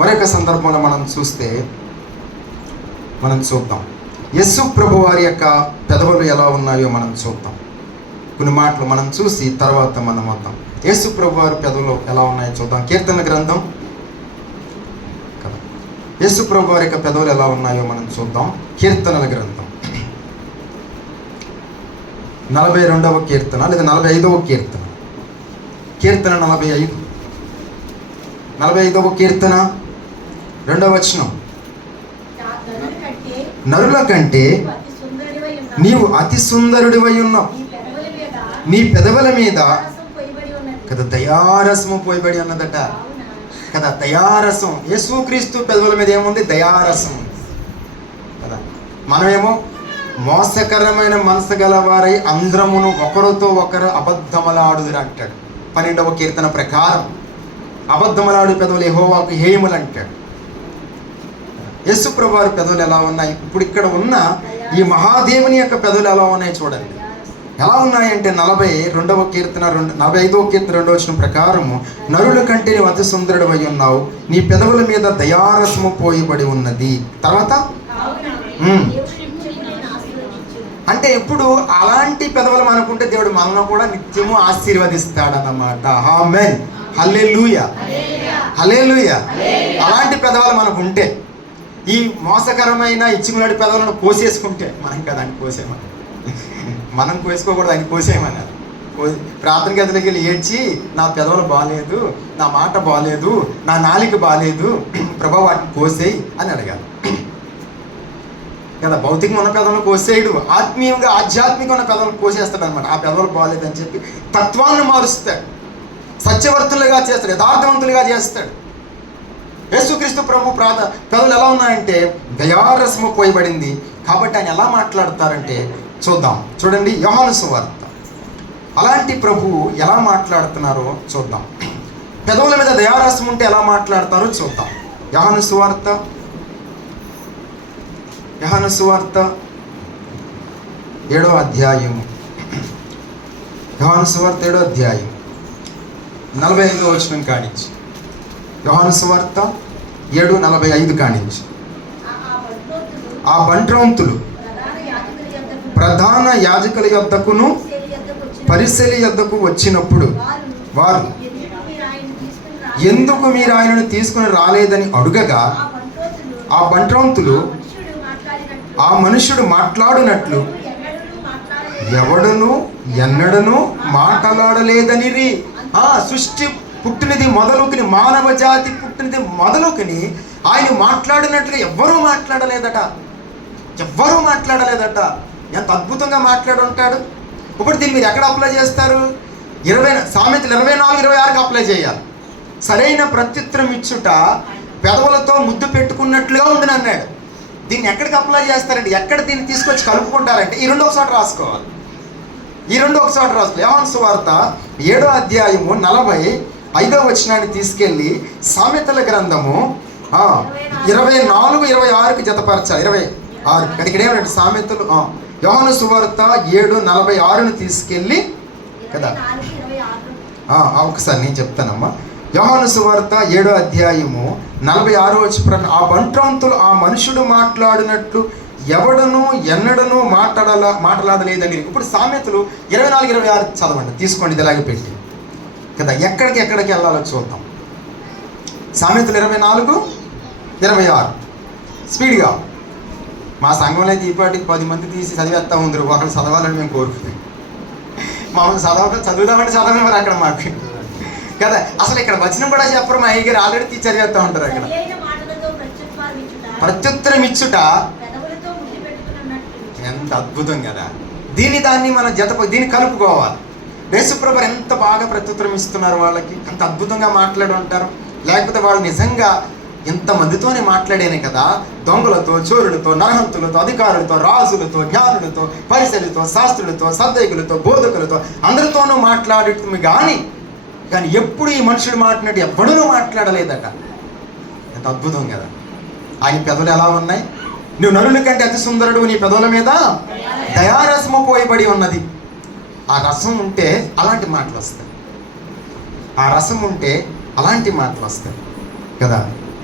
మరొక సందర్భంలో మనం చూద్దాం. యేసు ప్రభు వారి యొక్క పెదవులు ఎలా ఉన్నాయో మనం చూద్దాం. కొన్ని మాటలు మనం చూసి తర్వాత మనం వద్దాం. యేసు ప్రభు వారి పెదవులు ఎలా ఉన్నాయో చూద్దాం. కీర్తన గ్రంథం కదా. యేసు ప్రభు వారి యొక్క పెదవులు ఎలా ఉన్నాయో మనం చూద్దాం. కీర్తనల గ్రంథం 42వ కీర్తన లేదా 45వ కీర్తన. కీర్తన 45వ కీర్తన 2వ వచనం. నరుల కంటే నీవు అతి సుందరుడివై ఉన్నావు. నీ పెదవుల మీద కదా దయారసము పోయబడి ఉన్నదట కదా. దయారసం. యేసుక్రీస్తు పెదవుల మీద ఏముంది? దయారసం కదా. మనమేమో మోసకరమైన మనసు గలవారై అందరమును ఒకరితో ఒకరు అబద్ధములాడుదురు అంటాడు 12వ కీర్తన ప్రకారం. అబద్ధములాడు పెదవులు యెహోవాకు హేయములు అంటాడు. యేసు ప్రభు వారి పెదవులు ఎలా ఉన్నాయి? ఇప్పుడు ఇక్కడ ఉన్న ఈ మహాదేవుని యొక్క పెదవులు ఎలా ఉన్నాయి చూడండి. ఎలా ఉన్నాయంటే 42వ కీర్తన 45వ కీర్తన 2వ వచనం ప్రకారము, నరుల కంటే నీవు అతి సుందరుడివై ఉన్నావు, నీ పెదవుల మీద దయారసము పోయబడి ఉన్నది. తర్వాత అంటే ఇప్పుడు అలాంటి పెదవులు మనకుంటే దేవుడు మనల్ని కూడా నిత్యము ఆశీర్వదిస్తాడన్నమాట. ఆమేన్, హల్లెలూయా, హల్లెలూయా. అలాంటి పెదవులు మనకు ఉంటే, ఈ మోసకరమైన ఇచ్చిములాడి పెదవులను కోసేసుకుంటే, మనం కదా అని కోసేమని, మనం కోసుకోకూడదు, ఆయన కోసేయమన్నారు. ప్రార్థన గదిలోకి వెళ్ళి ఏడ్చి, నా పెదవులు బాగాలేదు, నా మాట బాగాలేదు, నా నాలిక బాగాలేదు, ప్రభా వాటిని కోసేయి అని అడగాలి. కదా. భౌతికంగా ఉన్న పెదవులను కోసేయడు, ఆత్మీయంగా ఆధ్యాత్మికంగా ఉన్న పెదవులను కోసేస్తాడు అనమాట. ఆ పెదవులు బాగాలేదని చెప్పి తత్వాన్ని మారుస్తాడు, సత్యవర్తులుగా చేస్తాడు, యథార్థవంతులుగా చేస్తాడు. యేసుక్రీస్తు ప్రభు పెదవులు ఎలా ఉన్నాయంటే దయారసము పోయబడింది. కాబట్టి ఆయన ఎలా మాట్లాడతారంటే చూద్దాం. చూడండి, యోహాను సువార్త అలాంటి ప్రభువు ఎలా మాట్లాడుతున్నారో చూద్దాం. పెదవుల మీద దయారసం ఉంటే ఎలా మాట్లాడతారో చూద్దాం. యోహాను సువార్త 7వ అధ్యాయము. యోహాను సువార్త 7వ అధ్యాయం 45వ వచనం కానించి. యోహాను సువార్త 7:45 కానించి. ఆ బంట్రవంతులు ప్రధాన యాజకుల యొద్దకును పరిసెలి యొద్దకు వచ్చినప్పుడు వారు ఎందుకు మీరు ఆయనను తీసుకుని రాలేదని అడుగగా ఆ బంట్రవంతులు ఆ మనుష్యుడు మాట్లాడునట్లు ఎవడును ఎన్నడను మాట్లాడలేదనిరి. సృష్టి పుట్టినది మొదలుకుని, మానవ జాతి పుట్టినది మొదలుకుని ఆయన మాట్లాడినట్లుగా ఎవ్వరూ మాట్లాడలేదట. ఎంత అద్భుతంగా మాట్లాడి ఉంటాడు. ఇప్పుడు దీన్ని మీరు ఎక్కడ అప్లై చేస్తారు? సామెతలు 24-26కి అప్లై చేయాలి. సరైన ప్రత్యుత్తరం ఇచ్చుట పెదవులతో ముద్దు పెట్టుకున్నట్లుగా ఉందని అన్నాడు. దీన్ని ఎక్కడికి అప్లై చేస్తారంటే, ఎక్కడ దీన్ని తీసుకొచ్చి కలుపుకుంటారంటే ఈ రెండు ఒకసారి రాసుకోవాలి. యోహాను సువార్త 7వ అధ్యాయము 45వ వచనాన్ని తీసుకెళ్ళి సామెతల గ్రంథము 24-26కి జతపరచాలి. 26 ఇక్కడ ఏమంటే సామెతలు యోహాను సువార్త 7:46ను తీసుకెళ్ళి కదా. ఒకసారి నేను చెప్తానమ్మా. యోహాను సువార్త 7వ అధ్యాయము 46వ వచనం, ఆ బంట్రవంతులు ఆ మనుషుడు మాట్లాడినట్లు ఎవడను ఎన్నడను మాట్లాడలేదని. ఇప్పుడు సామెతలు 24-26 చదవండి, తీసుకోండి, ఇది ఇలాగే పెట్టి కదా. ఎక్కడికి వెళ్ళాలో చూద్దాం. సామెతలు 24-26 స్పీడ్గా. మా సంఘంలో అయితే ఈపాటికి 10 మంది తీసి చదివేస్తా ఉందరు. ఒకళ్ళు చదవాలని మేము కోరుకున్నాం. మామూలు చదువుదామంటే చదవని మరి అక్కడ మాకు కదా. అసలు ఇక్కడ వచనం కూడా చెప్పరు. మా అయ్య గారు ఆల్రెడీ తీసి చదివేస్తూ ఉంటారు. అక్కడ ప్రత్యుత్తరం ఇచ్చుట ఎంత అద్భుతం కదా. దాన్ని మనం దీన్ని కలుపుకోవాలి. యేసుప్రభు ఎంత బాగా ప్రత్యుత్తరం ఇస్తున్నారు వాళ్ళకి, ఎంత అద్భుతంగా మాట్లాడి ఉంటారు. లేకపోతే వాళ్ళు నిజంగా ఇంతమందితోనే మాట్లాడేనే కదా. దొంగలతో, చోరులతో, నరహంతులతో, అధికారులతో, రాజులతో, జ్ఞానులతో, పరిసరులతో, శాస్త్రులతో, సద్దేకులతో, బోధకులతో అందరితోనూ మాట్లాడటం కానీ ఎప్పుడు ఈ మనుషుడు మాట్లాడినట్టు ఎవ్వడూ మాట్లాడలేదట. ఎంత అద్భుతం కదా. ఆయన పెదవులు ఎలా ఉన్నాయి? నువ్వు నరుల కంటే అతి సుందరుడు, నీ పెదవుల మీద దయారసము పోయబడి ఉన్నది. ఆ రసం ఉంటే అలాంటి మాటలు వస్తాయి. కదా.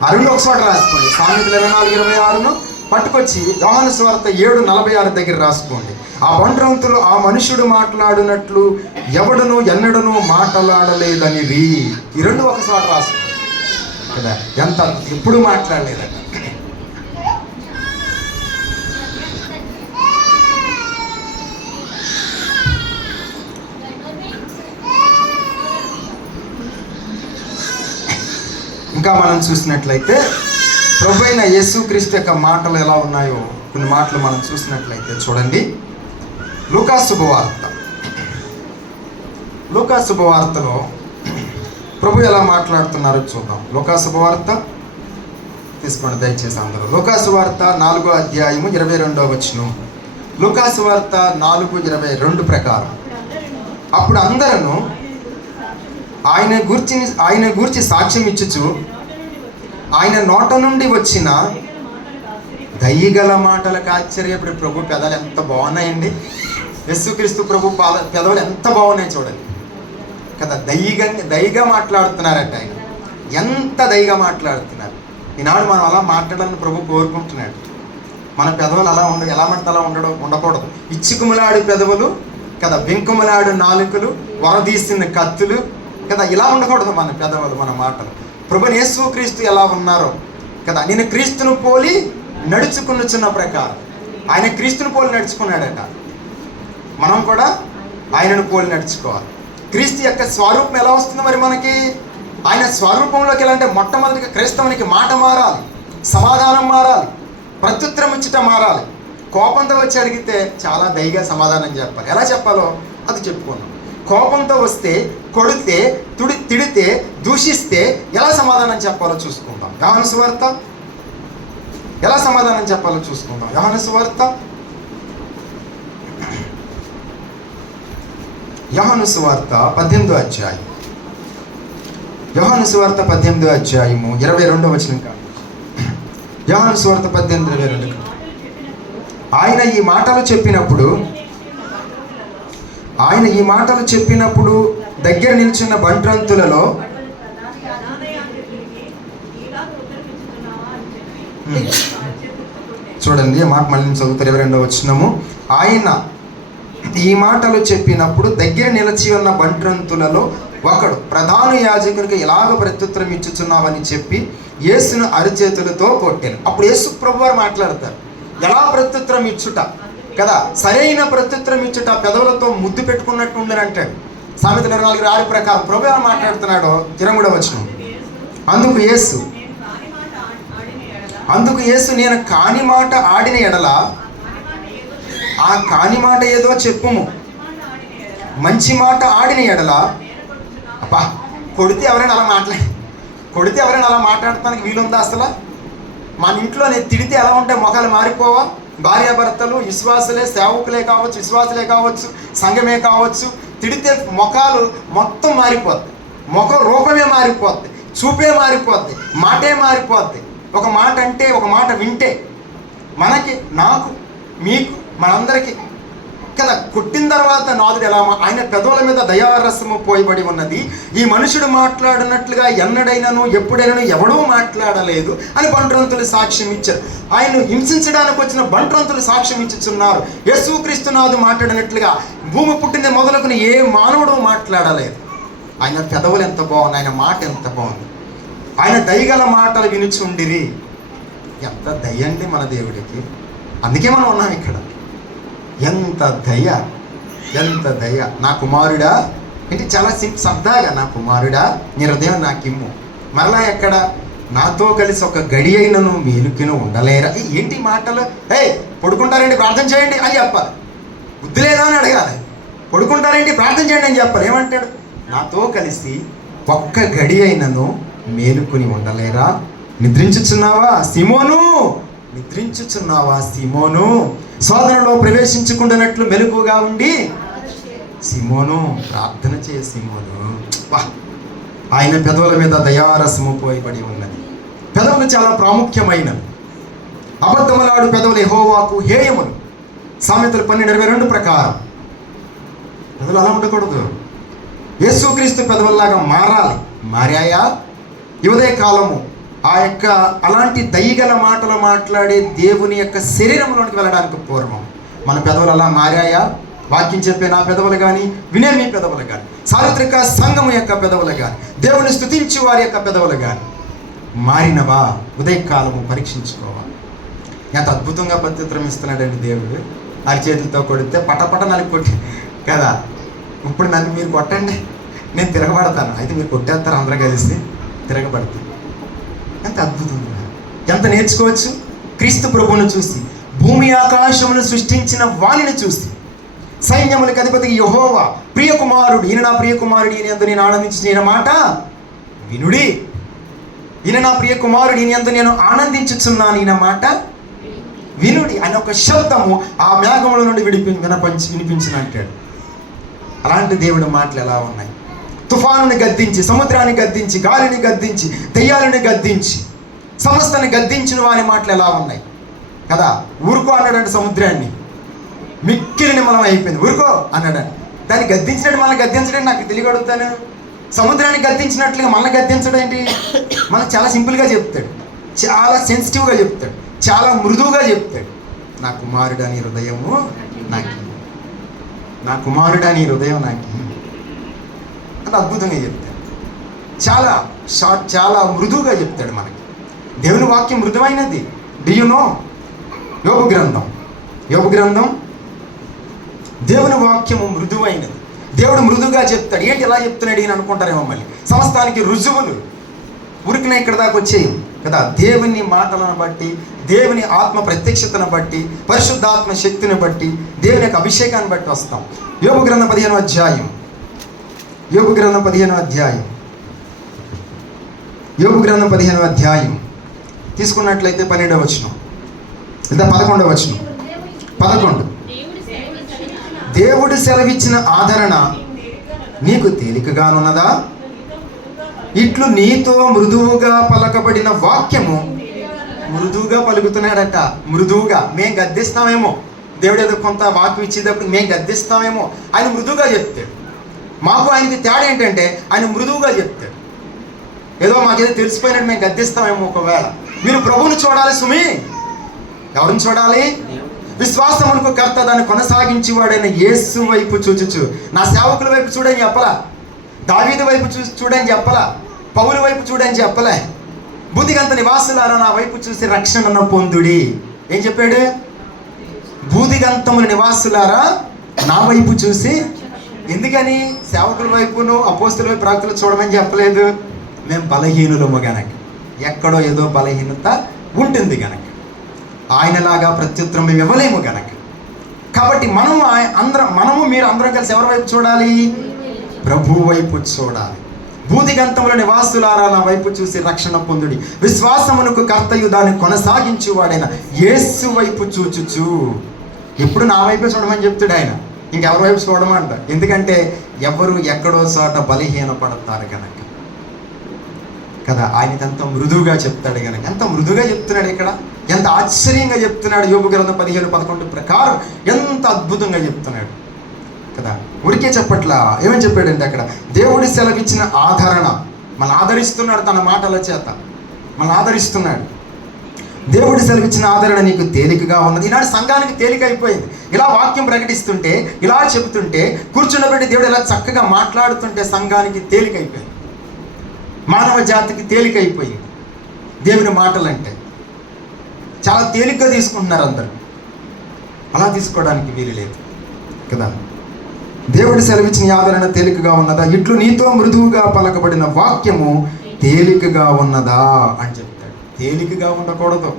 అరుణ్ ఒకసారి రాసుకోండి. సామెతలు 24-26ను పట్టుకొచ్చి యోహాను సువార్త 7:46 దగ్గర రాసుకోండి. ఆ బంట్రవంతులు ఆ మనుషుడు మాట్లాడినట్లు ఎవడును ఎన్నడను మాట్లాడలేదని. ఈ రెండు ఒకసారి రాసుకోండి కదా. ఎప్పుడు మాట్లాడలేదట. ఇంకా మనం చూసినట్లయితే ప్రభువైన యేసుక్రీస్తు యొక్క మాటలు ఎలా ఉన్నాయో కొన్ని మాటలు మనం చూసినట్లయితే చూడండి. లూకా శుభవార్తలో ప్రభు ఎలా మాట్లాడుతున్నారో చూద్దాం. లూకా శుభవార్త తీసుకోండి దయచేసి అందరూ. లూకా సువార్త 4వ అధ్యాయము 22వ వచనం. లూకా సువార్త 4:22 ప్రకారం, అప్పుడు అందరూ ఆయన గూర్చి సాక్ష్యం ఇచ్చుచు ఆయన నోట నుండి వచ్చిన దయగల మాటలకు ఆశ్చర్యపడి. ప్రభు పెదవులు ఎంత బాగున్నాయండి. యేసుక్రీస్తు ప్రభు పెదవులు ఎంత బాగున్నాయి చూడండి కదా. దయగా మాట్లాడుతున్నారట. ఆయన ఎంత దయగా మాట్లాడుతున్నారు. ఈనాడు మనం అలా మాట్లాడాలని ప్రభు కోరుకుంటున్నాడు. మన పెదవులు అలా ఎలా పడితే అలా ఉండకూడదు. ఇచ్చుకుమలాడు పెదవులు కదా, బెంకుమలాడు నాలుకలు, వరదీసిన కత్తులు కదా. ఇలా ఉండకూడదు మన పెదవులు, మన మాటలు. ప్రభు యేసుక్రీస్తు ఎలా ఉన్నారో కదా. నేను క్రీస్తును పోలి నడుచుకున్న ప్రకారం ఆయన క్రీస్తును పోలి నడుచుకున్నాడట. మనం కూడా ఆయనను పోలి నడుచుకోవాలి. క్రీస్తు యొక్క స్వరూపం ఎలా వస్తుంది మరి మనకి? ఆయన స్వరూపంలోకి ఎలా అంటే మొట్టమొదటిగా క్రైస్తవునికి మాట మారాలి, సమాధానం మారాలి, ప్రత్యుత్తరం ఇచ్చుట మారాలి. కోపంతో వచ్చి అడిగితే చాలా దయగా సమాధానం చెప్పాలి. ఎలా చెప్పాలో అది చెప్పుకున్నాం. కోపంతో వస్తే, కొడితే, తిడితే, దూషిస్తే ఎలా సమాధానం చెప్పాలో చూసుకుంటాం. యోహాను సువార్త ఎలా సమాధానం చెప్పాలో చూసుకుందాం. యోహాను సువార్త 18వ అధ్యాయం. యోహాను సువార్త 18వ అధ్యాయము 22వ వచనం కాదు. యోహాను సువార్త 18:22. ఆయన ఈ మాటలు చెప్పినప్పుడు దగ్గర నిల్చున్న బంట్రంతులలో చూడండి, మాట మళ్ళీ చదువుతారు. 22వ వచనము. ఆయన ఈ మాటలు చెప్పినప్పుడు దగ్గర నిలిచి ఉన్న బంట్రంతులలో ఒకడు ప్రధాన యాజకునికి ఎలాగ ప్రత్యుత్తరం ఇచ్చుచున్నావని చెప్పి యేసును అరిచేతులతో కొట్టాను. అప్పుడు యేసు ప్రభువారు మాట్లాడతారు, ఎలా ప్రత్యుత్తరం ఇచ్చుట కదా, సరైన ప్రత్యుత్తరం ఇచ్చుట పెదవులతో ముద్దు పెట్టుకున్నట్టు ఉండని అంటాడు. సామెతల 24:6 ప్రకారం ప్రభు ఎలా మాట్లాడుతున్నాడో 23వ వచనం. అందుకు యేసు నేను కాని మాట ఆడిన ఎడల ఆ కాని మాట ఏదో చెప్పుము, మంచి మాట ఆడిన ఎడల. అబ్బా, కొడితే ఎవరైనా అలా మాట్లాడటానికి వీలుందా అసలు? మన ఇంట్లోనే తిడితే ఎలా ఉంటాయి, మొఖాలు మారిపోవా? భార్యాభర్తలు విశ్వాసులే, సేవకులే కావచ్చు, విశ్వాసులే కావచ్చు, సంఘమే కావచ్చు, తిడితే మొఖాలు మొత్తం మారిపోద్ది. ముఖ రూపమే మారిపోద్ది, చూపే మారిపోద్ది, మాటే మారిపోద్ది. ఒక మాట అంటే, ఒక మాట వింటే మనకి, నాకు, మీకు, మనందరికీ కదా. కొట్టిన తర్వాత నాదుడు ఎలా, ఆయన పెదవుల మీద దయారసము పోయబడి ఉన్నది. ఈ మనుషుడు మాట్లాడినట్లుగా ఎన్నడైనాను ఎప్పుడైనాను ఎవడూ మాట్లాడలేదు అని బంట్రంతులు సాక్ష్యం ఇచ్చారు. ఆయన హింసించడానికి వచ్చిన బంట్రంతులు సాక్ష్యం ఇచ్చుచున్నారు. యేసుక్రీస్తునాథు మాట్లాడినట్లుగా భూమి పుట్టిన మొదలుకుని ఏ మానవుడు మాట్లాడలేదు. ఆయన పెదవులు ఎంత బాగుంది, ఆయన మాట ఎంత బాగుంది. ఆయన దయగల మాటలు వినుచుండిరి. ఎంత దయ అండి మన దేవుడికి. అందుకే మనం ఉన్నాం ఇక్కడ. ఎంత దయ, ఎంత దయ. నా కుమారుడా అంటే చాలా సరదాగా, నా కుమారుడా నీ హృదయం నాకిమ్ము. మరలా ఎక్కడ, నాతో కలిసి ఒక గడి అయినను మేలుకిను ఉండలేరా. ఏంటి మాటలు? పడుకుంటారేంటి, ప్రార్థన చేయండి అని చెప్పాలి. బుద్ధి లేదా అని అడగాలి. పడుకుంటారేంటి, ప్రార్థన చేయండి అని చెప్పాలి. ఏమంటాడు? నాతో కలిసి ఒక్క గడి అయినను మేలుకుని ఉండలేరా? నిద్రించుచున్నావా సిమోను, శోధనలో ప్రవేశించుకుంటున్నట్లు మెలకుగా ఉండి సిమోను, ప్రార్థన చేయ సిమోను. ఆయన పెదవుల మీద దయారసము పోయబడి ఉన్నది. పెదవులు చాలా ప్రాముఖ్యమైనవి. అబద్ధములాడు పెదవులు యెహోవాకు హేయములు. సామెతలు 12:22 ప్రకారం పెదవులు అలా ఉండకూడదు. యేసుక్రీస్తు పెదవుల్లాగా మారాయా? ఈ ఉదయ కాలము ఆ యొక్క అలాంటి దయగల మాటలు మాట్లాడే దేవుని యొక్క శరీరంలోనికి వెళ్ళడానికి పూర్వం మన పెదవులు అలా మారాయా? వాక్యం చెప్పే నా పెదవులు కానీ, వినే మీ పెదవులు కానీ, సార్వత్రిక సంఘము యొక్క పెదవులు కానీ, దేవుని స్తుతించే వారి యొక్క పెదవులు కానీ మారినవా? ఉదయకాలము పరీక్షించుకోవాలి. ఎంత అద్భుతంగా ప్రత్యుత్తరం ఇస్తున్నాడండి దేవుడు. అరిచేతులతో కొడితే పటపట నలిపి కొట్టి కదా. ఇప్పుడు నన్ను మీరు కొట్టండి, నేను తిరగబడతాను. అయితే మీరు కొట్టేస్తారు, అందరూ కలిసి తిరగబడతాను. ఎంత అద్భుతంగా, ఎంత నేర్చుకోవచ్చు. క్రీస్తు ప్రభువును చూసి, భూమి ఆకాశమును సృష్టించిన వాణిని చూసి, సైన్యములకు అధిపతి యెహోవా ప్రియకుమారుడు, ఈయన నా ప్రియకుమారుడు, ఈయన యందు నేను ఆనందించిన మాట వినుడి. ఈయన నా ప్రియకుమారుడు, ఈయన యందు నేను ఆనందించుచున్నాను, ఈయన మాట వినుడి అని ఒక శబ్దము ఆ మేఘముల నుండి వినిపించిన అంటాడు. అలాంటి దేవుడి మాటలు ఎలా ఉన్నాయి? తుఫానుని గద్దించి, సముద్రాన్ని గద్దించి, గాలిని గద్దించి, దెయ్యాలని గద్దించి, సమస్తని గద్దించిన వారి మాటలు ఎలా ఉన్నాయి కదా. ఊరుకో అన్నాడంటే సముద్రాన్ని, మిక్కిలి నిమ్మలం అయిపోయింది. ఊరుకో అన్నాడండి. దాన్ని గద్దించినట్టు మనల్ని గద్దించడం నాకు తెలియగలుగుతాను. సముద్రాన్ని గద్దించినట్లుగా మనల్ని గద్దించడం ఏంటి? మనకు చాలా సింపుల్గా చెప్తాడు, చాలా సెన్సిటివ్గా చెప్తాడు, చాలా మృదువుగా చెప్తాడు. నా కుమారుడా నీ హృదయము నాకు, నా కుమారుడా నీ హృదయం నాకు అని అద్భుతంగా చెప్తాడు. చాలా చాలా మృదువుగా చెప్తాడు మనకి. దేవుని వాక్యం మృదువైనది. డియునో యోబు గ్రంథం దేవుని వాక్యము మృదువైనది. దేవుడు మృదువుగా చెప్తాడు. ఏంటి ఎలా చెప్తున్నాడు అని అనుకుంటారేమో. మళ్ళీ సమస్తానికి రుజువులు ఊరికినే ఇక్కడ దాకా వచ్చేయి కదా. దేవుని మాటలను బట్టి, దేవుని ఆత్మ ప్రత్యక్షతను బట్టి, పరిశుద్ధాత్మ శక్తిని బట్టి, దేవుని యొక్క అభిషేకాన్ని బట్టి వస్తాం. యోబు గ్రంథం 15వ అధ్యాయం, యోబు గ్రంథం 15వ అధ్యాయం, యోబు గ్రంథం 15వ అధ్యాయం తీసుకున్నట్లయితే 12వ వచనం లేదా 11వ వచనం. 11. దేవుడు సెలవిచ్చిన ఆదరణ నీకు తేలికగానున్నదా? ఇట్లు నీతో మృదువుగా పలకబడిన వాక్యము. మృదువుగా పలుకుతున్నాడట, మృదువుగా. మేము గద్దిస్తామేమో, దేవుడు ఏదో కొంత వాక్యం ఇచ్చేటప్పుడు మేము గద్దిస్తామేమో, ఆయన మృదువుగా చెప్తాడు. మాకు ఆయనకి తేడా ఏంటంటే ఆయన మృదువుగా చెప్తాడు. ఏదో మాకేదో తెలిసిపోయినట్టు మేము గద్దిస్తామేమో. ఒకవేళ మీరు ప్రభువుని చూడాలి సుమి. ఎవరిని చూడాలి? విశ్వాసమునకు కర్త, దాన్ని కొనసాగించేవాడైన యేసు వైపు చూచుచు. నా సేవకుల వైపు చూడని చెప్పలా, దావీదు వైపు చూడని చెప్పలా, పౌలు వైపు చూడని చెప్పలే. బూదిగంత నివాసులారా నా వైపు చూసి రక్షణను పొందుడి. ఏం చెప్పాడు? బూదిగంతముల నివాసులారా నా వైపు చూసి. ఎందుకని సేవకుల వైపును అపోస్తుల వైపు ప్రవక్తలు చూడమని చెప్పలేదు? మేము బలహీనులము గనక, ఎక్కడో ఏదో బలహీనత ఉంటుంది గనక, ఆయనలాగా ప్రత్యుత్తరం మేము ఇవ్వలేము గనక. కాబట్టి మనము మీరు అందరం కలిసి ఎవరి వైపు చూడాలి? ప్రభు వైపు చూడాలి. బూదిగంతముల నివాసులారా నా వైపు చూసి రక్షణ పొందుడి. విశ్వాసమునకు కర్తయు దాన్ని కొనసాగించువాడైన యేసు వైపు చూచుచు. ఎప్పుడు నా వైపే చూడమని చెప్తాడు ఆయన, ఇంకెవరి వైపు చూడమంట. ఎందుకంటే ఎవరు ఎక్కడో చోట బలహీన పడతారు కనుక కదా. ఆయనకి ఎంత మృదువుగా చెప్తాడు కనుక. ఎంత మృదువుగా చెప్తున్నాడు ఇక్కడ, ఎంత ఆశ్చర్యంగా చెప్తున్నాడు. యోబు గ్రంథం 15:11 ప్రకారం ఎంత అద్భుతంగా చెప్తున్నాడు కదా. ఉరికే చెప్పట్లా. ఏమని చెప్పాడంటే అక్కడ దేవుడి సెలవిచ్చిన ఆదరణ. మన ఆదరిస్తున్నాడు, తన మాటల చేత మన ఆదరిస్తున్నాడు. దేవుడి సెలవిచ్చిన ఆదరణ నీకు తేలికగా ఉన్నది. ఈనాడు సంఘానికి తేలిక అయిపోయింది. ఇలా వాక్యం ప్రకటిస్తుంటే, ఇలా చెబుతుంటే, కూర్చుండబెట్టి దేవుడు ఇలా చక్కగా మాట్లాడుతుంటే సంఘానికి తేలిక అయిపోయింది. మానవ జాతికి తేలిక అయిపోయింది. దేవుని మాటలంటే చాలా తేలిగ్గా తీసుకుంటున్నారు అందరూ. అలా తీసుకోవడానికి వీలు లేదు కదా. దేవుడి సెలవిచ్చిన ఆదరణ తేలికగా ఉన్నదా? ఇట్లు నీతో మృదువుగా పలకబడిన వాక్యము తేలికగా ఉన్నదా అని చెప్తాడు. తేలికగా ఉండకూడదు.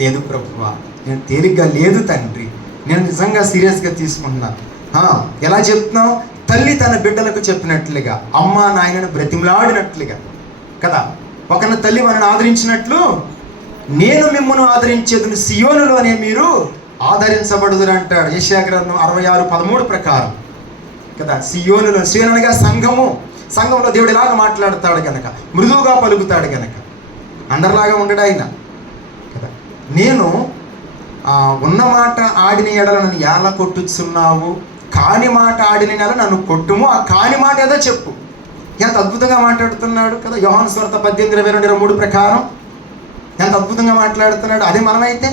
లేదు ప్రభువా, నేను తేలిగ్గా లేదు తండ్రి, నేను నిజంగా సీరియస్గా తీసుకుంటున్నాను. ఎలా చెప్తున్నావు? తల్లి తన బిడ్డలకు చెప్పినట్లుగా, అమ్మ నాయనను బ్రతిమలాడినట్లుగా కదా. ఒకన తల్లి మనను ఆదరించినట్లు నేను మిమ్మల్ని ఆదరించేదును, సియోనులోనే మీరు ఆదరించబడుదురు అంటాడు. యెషయా గ్రంథం 66:13 ప్రకారం కదా. సియోనులో, సియోను అనగా సంఘంలో దేవుడు ఇలాగా మాట్లాడతాడు కనుక, మృదువుగా పలుకుతాడు కనుక, అందరిలాగా ఉండడు ఆయన కదా. నేను ఉన్న మాట ఆడిన ఎడల నన్ను ఎలా కొట్టుచున్నావు, కాని మాట ఆడిన నెల నన్ను కొట్టుము, ఆ కాని మాట ఏదో చెప్పు. ఎంత అద్భుతంగా మాట్లాడుతున్నాడు కదా. యోహాను సువార్త 18:22-23 ప్రకారం ఎంత అద్భుతంగా మాట్లాడుతున్నాడు. అదే మనమైతే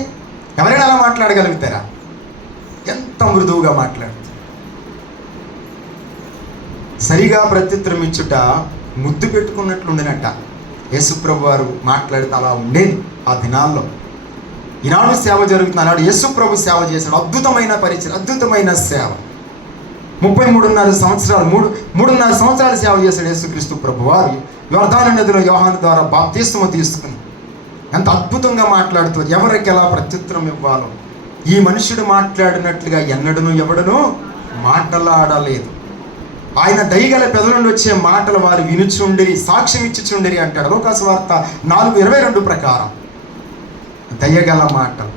ఎవరైనా అలా మాట్లాడగలుగుతారా? ఎంత మృదువుగా మాట్లాడుతారు. సరిగా ప్రత్యుత్తరం ఇచ్చుట ముద్దు పెట్టుకున్నట్లు ఉండినట్ట. యేసుప్రభు వారు మాట్లాడితే అలా ఉండేది ఆ దినాల్లో. ఈనాడు సేవ జరుగుతుంది, ఆనాడు యేసుప్రభు సేవ చేశాడు. అద్భుతమైన పరిచయం, అద్భుతమైన సేవ. 33.5 సంవత్సరాలు 3.5 సంవత్సరాలు సేవ చేశాడు యేసుక్రీస్తు ప్రభు వారు. యోర్దాను నదిలో యోహాను ద్వారా బాప్తిస్మము తీసుకుని ఎంత అద్భుతంగా మాట్లాడుతూ ఎవరికి ఎలా ప్రత్యుత్తరం ఇవ్వాలో. ఈ మనుషుడు మాట్లాడినట్లుగా ఎన్నడను ఎవడను మాట్లాడలేదు. ఆయన దయగల పెదల నుండి వచ్చే మాటలు వారు వినుచుండిరి, సాక్ష్యం ఇచ్చుచుండిరి అంటాడు. లూకా సువార్త 4:22 ప్రకారం దయగల మాటలు.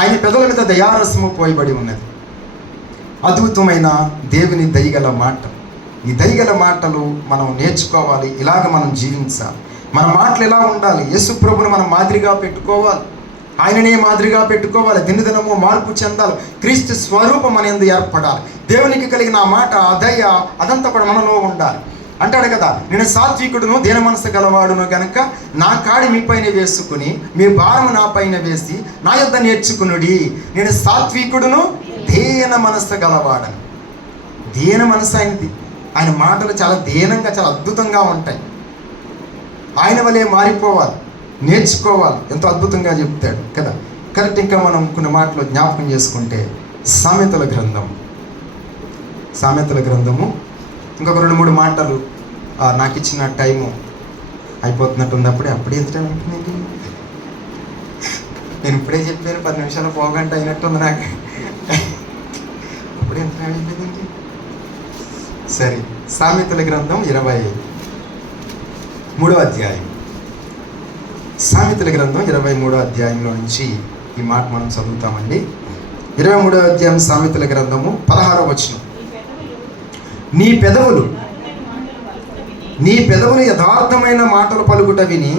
ఆయన పెదల మీద దయారసము పోయబడి ఉన్నది. అద్భుతమైన దేవుని దయగల మాటలు. ఈ దయగల మాటలు మనం నేర్చుకోవాలి. ఇలాగ మనం జీవించాలి. మన మాటలు ఎలా ఉండాలి? యేసు ప్రభువును మనం మాదిరిగా పెట్టుకోవాలి. ఆయననే మాదిరిగా పెట్టుకోవాలి. దినదినము మార్పు చెందాలి. క్రీస్తు స్వరూపం అనేది ఏర్పడాలి. దేవునికి కలిగిన ఆ మాట, అదయ అదంతా కూడా మనలో ఉండాలి. అంటాడు కదా, నేను సాత్వికుడును దీన మనసు గలవాడును గనక నా కాడి మీ పైన వేసుకుని మీ భారము నా పైన వేసి నా యొద్ద నేర్చుకునుడి. నేను సాత్వికుడును దీన మనసు గలవాడను. దీన మనసు ఆయనది. ఆయన మాటలు చాలా దీనంగా, చాలా అద్భుతంగా ఉంటాయి. ఆయన వలే మారిపోవాలి, నేర్చుకోవాలి. ఎంతో అద్భుతంగా చెప్తాడు కదా. కరెక్ట్. ఇంకా మనం కొన్ని మాటలు జ్ఞాపకం చేసుకుంటే సామెతల గ్రంథము ఇంకొక 2-3 మాటలు. నాకు ఇచ్చిన టైము అయిపోతున్నట్టుంది. అప్పుడే ఎంత టైం అయిపోయింది? నేను ఇప్పుడే చెప్పాను 10 నిమిషాలు పోగంట అయినట్టుంది నాకు. ఇప్పుడు ఎంత అయిపోయిందండి. సరే, సామెతల గ్రంథం 23వ అధ్యాయం. సామెతల గ్రంథం 23వ అధ్యాయంలో నుంచి ఈ మాట మనం చదువుతామండి. 23వ అధ్యాయం సామెతల గ్రంథము 16వ వచనం. నీ పెదవులు యథార్థమైన మాటలు పలుకుట విని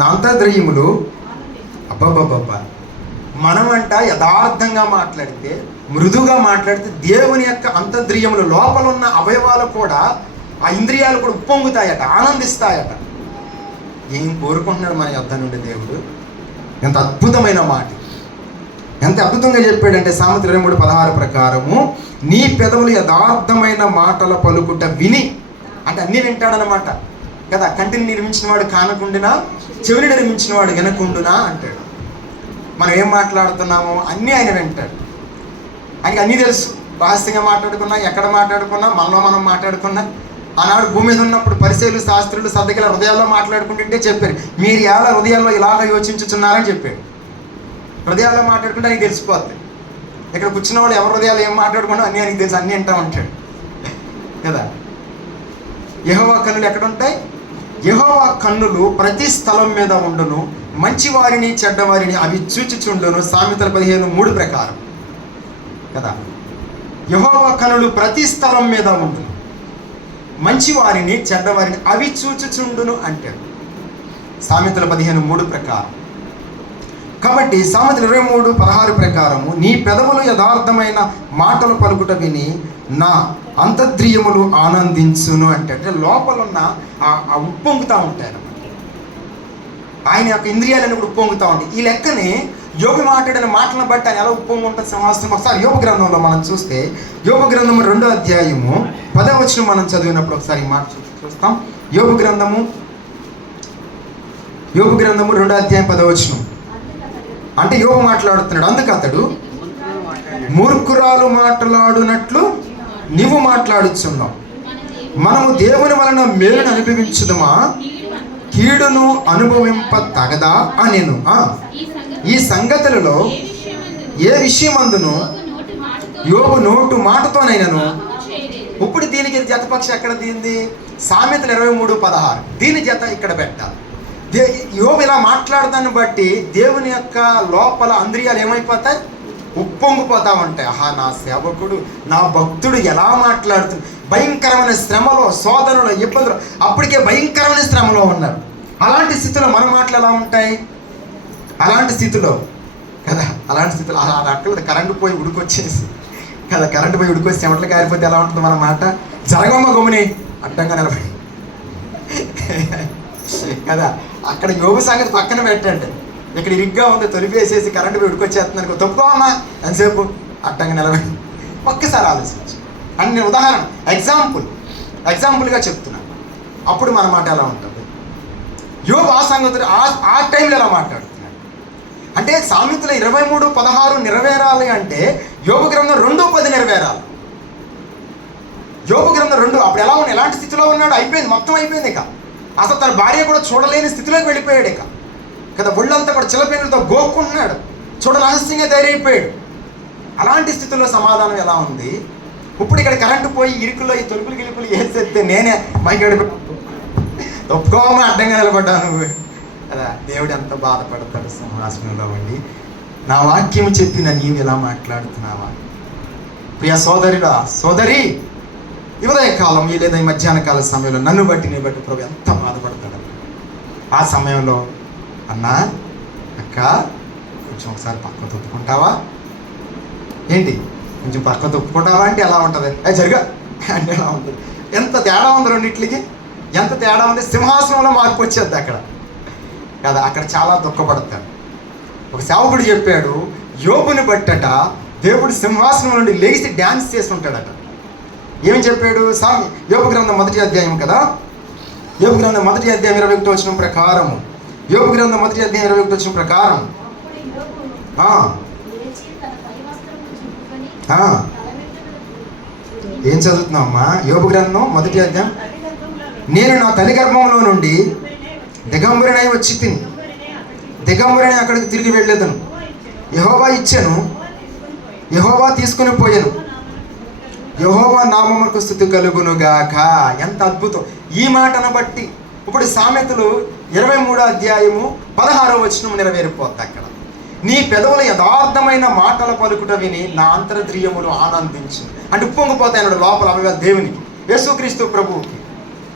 నా అంతర్ద్రియములు. అబ్బబ్బబ్బబ్బా, మనమంట యథార్థంగా మాట్లాడితే, మృదుగా మాట్లాడితే దేవుని యొక్క అంతర్ద్రియములు, లోపల ఉన్న అవయవాలు కూడా, ఆ ఇంద్రియాలు కూడా ఉప్పొంగుతాయట, ఆనందిస్తాయట. ఏం కోరుకుంటున్నాడు మన యొద్ద నుండి దేవుడు? ఎంత అద్భుతమైన మాట, ఎంత అద్భుతంగా చెప్పాడంటే సామెతలు 23:16 ప్రకారము, నీ పెదవులు యథార్థమైన మాటల పలుకుట విని. అంటే అన్నీ వింటాడనమాట కదా. కంటిని నిర్మించిన వాడు కానకుండునా, చెవిని నిర్మించిన వాడు వినకుండునా అంటాడు. మనం ఏం మాట్లాడుతున్నామో అన్నీ ఆయన వింటాడు. ఆయనకి అన్నీ తెలుసు. రహస్యంగా మాట్లాడుకున్నా, ఎక్కడ మాట్లాడుకున్నా, మనలో మనం మాట్లాడుకున్నా. ఆనాడు భూమి మీద ఉన్నప్పుడు పరిసయ్యులు, శాస్త్రులు, సద్దకిల హృదయాల్లో మాట్లాడుకుంటుంటే చెప్పారు, మీరు ఎలా హృదయాల్లో ఇలాగ యోచించుతున్నారని చెప్పాడు. హృదయాల్లో మాట్లాడుకుంటే ఆయనకి తెలిసిపోద్ది. ఇక్కడ కూర్చున్న వాళ్ళు ఎవరి హృదయాలు ఏం మాట్లాడుకున్నా అన్నీ ఆయనకి తెలుసు, అన్నీ వింటా ఉంటాడు కదా. యెహోవా కన్నులు ఎక్కడుంటాయి? యెహోవా కన్నులు ప్రతి స్థలం మీద ఉండును, మంచివారిని చెడ్డవారిని అవి చూచుచుండును. సామెతల 15:3 ప్రకారం కదా. యెహోవా కన్నులు ప్రతి స్థలం మీద ఉండును, మంచివారిని చెడ్డవారిని అవి చూచుచుండును అంటాడు సామెతల 15:3 ప్రకారం. కాబట్టి సామెతలు 23:16 ప్రకారము, నీ పెదవులు యథార్థమైన మాటలు పలుకుట విని నా అంతర్ద్రియములు ఆనందించును అంటే లోపల ఉన్న ఆ ఉప్పొంగుతూ ఉంటాయి అన్నమాట. ఆయన యొక్క ఇంద్రియాలను కూడా ఉప్పొంగుతూ ఉంటాయి. ఈ లెక్కని యోబు మాట్లాడిన మాటలను బట్టి ఆయన ఎలా ఉప్పొంగు ఉంటుంది సింహాసనం. ఒకసారి యోబు గ్రంథంలో మనం చూస్తే, యోబు గ్రంథము 2వ అధ్యాయము 10వ వచనం మనం చదివినప్పుడు ఒకసారి ఈ మాట చూస్తాం. యోబు గ్రంథము 2వ అధ్యాయం 10వ వచనం. అంటే యోబు మాట్లాడుతున్నాడు. అందుకు అతడు, మూర్ఖురాలు మాట్లాడునట్లు నీవు మాట్లాడుచున్నావు, మనము దేవుని వలన మేలును అనుభవించుదమా, కీడును అనుభవింప తగదా అనెను. ఈ సంగతులలో ఏ విషయమందును యోబు నోటు మాటతోనైనను. ఇప్పుడు దీనికి జతపక్ష ఎక్కడ దీంది? సామెతలు 23:16. దీని జత ఇక్కడ పెట్టాలి. యోబు ఇలా మాట్లాడదాన్ని బట్టి దేవుని యొక్క లోపల ఇంద్రియాలు ఏమైపోతాయి? ఉప్పొంగిపోతా ఉంటాయి. ఆహా, నా సేవకుడు, నా భక్తుడు ఎలా మాట్లాడుతుంది. భయంకరమైన శ్రమలో, శోధనలో, ఇబ్బందులు, అప్పటికే భయంకరమైన శ్రమలో ఉన్నారు. అలాంటి స్థితిలో మన మాటలు ఎలా ఉంటాయి? అలాంటి స్థితిలో కదా, అలాంటి స్థితిలో అక్కడ కరెంటు పోయి ఉడికొచ్చేసి కదా, కరెంటు పోయి ఉడికొచ్చి చెమటలు కారిపోతే ఎలా ఉంటుంది మన మాట? జరగమ్మ గమ్ముని అడ్డంగా నిలబడి కదా. అక్కడ యోబు సంగతి పక్కన పెట్టండి. ఇక్కడ ఇరుగ్గా ఉంది, తొలిపేసేసి కరెంటు పోయి ఉడికొచ్చేస్తున్నాను, తప్పుకోమా ఎంతసేపు అడ్డంగా నిలబడి. ఒక్కసారి ఆలోచించి అన్ని ఉదాహరణ ఎగ్జాంపుల్గా చెప్తున్నాను. అప్పుడు మన మాట ఎలా ఉంటుంది? యోబు ఆ సంగతులు ఆ టైంలో ఎలా మాట్లాడుతున్నాడు అంటే, సామెతల 23:16 నెరవేరాలి అంటే యోబు గ్రంథం 2:10 నెరవేరాలి. యోబు గ్రంథం 2 అప్పుడు ఎలా ఉన్నాడు? ఎలాంటి స్థితిలో ఉన్నాడు? అయిపోయింది, మొత్తం అయిపోయింది. ఇక అసలు తన భార్య కూడా చూడలేని స్థితిలోకి వెళ్ళిపోయాడు ఇక కదా. ఒళ్ళంతా కూడా చిలపేనులతో గోక్కుంటున్నాడు, చూడరహస్యంగా ధైర్యపోయాడు. అలాంటి స్థితిలో సమాధానం ఎలా ఉంది? ఇప్పుడు ఇక్కడ కరెంటు పోయి ఇరుకులో ఈ తొలుపులు గిలుపులు వేసేస్తే నేనే మైగడి ఒప్పుకోమా అడ్డంగా నిలబడ్డాను కదా. దేవుడు ఎంత బాధపడతాడు సింహాసనంలో ఉండి. నా వాక్యం చెప్పిన నీవు ఎలా మాట్లాడుతున్నావా? ప్రియ సోదరుడా, సోదరి, ఉదయ కాలం లేదా ఈ మధ్యాహ్న కాల సమయంలో నన్ను బట్టి నీ బట్టి ప్రభు ఎంత బాధపడతాడు. ఆ సమయంలో అన్నా, అక్క, కొంచెం ఒకసారి పక్క తొప్పుకుంటావా ఏంటి? కొంచెం పక్క తొప్పుకుంటావా అంటే ఎలా ఉంటుంది? జరుగా అంటే ఎలా ఉంటుంది? ఎంత తేడా ఉంది రెండింటికి, ఎంత తేడా ఉంది. సింహాసనంలో మార్పు వచ్చేది అక్కడ కదా. అక్కడ చాలా దుఃఖపడతాడు. ఒక సేవకుడు చెప్పాడు, యోబుని బట్టట దేవుడు సింహాసనం నుండి లేచి డ్యాన్స్ చేసి ఉంటాడట. ఏమని చెప్పాడు? యోబు గ్రంథం 1వ అధ్యాయం కదా. యోబు గ్రంథం 1వ అధ్యాయం 21వ వచనం ప్రకారం, యోబు గ్రంథం 1వ అధ్యాయం 21వ వచనం ప్రకారం ఏం చదువుతున్నావమ్మా? యోబు గ్రంథం 1వ అధ్యాయం. నేను నా తల్లి గర్భంలో నుండి దిగంబరునై వచ్చి తిని దిగంబరని అక్కడికి తిరిగి వెళ్ళేదను. యెహోవా ఇచ్చెను, యెహోవా తీసుకుని పోయాను, యెహోవా నామమునకు స్తుతి కలుగునుగాక. ఎంత అద్భుతం ఈ మాటను బట్టి. ఇప్పుడు సామెతలు 23వ అధ్యాయము 16వ వచనం నెరవేరిపోద్ది అక్కడ. నీ పెదవుల యథార్థమైన మాటల పలుకుట విని నా అంతర్ద్రియములు ఆనందించు. అంటే ఉప్పొంగిపోతాయి అన్నాడు లోపల అవయవాలు దేవునికి, యేసుక్రీస్తు ప్రభువుకి.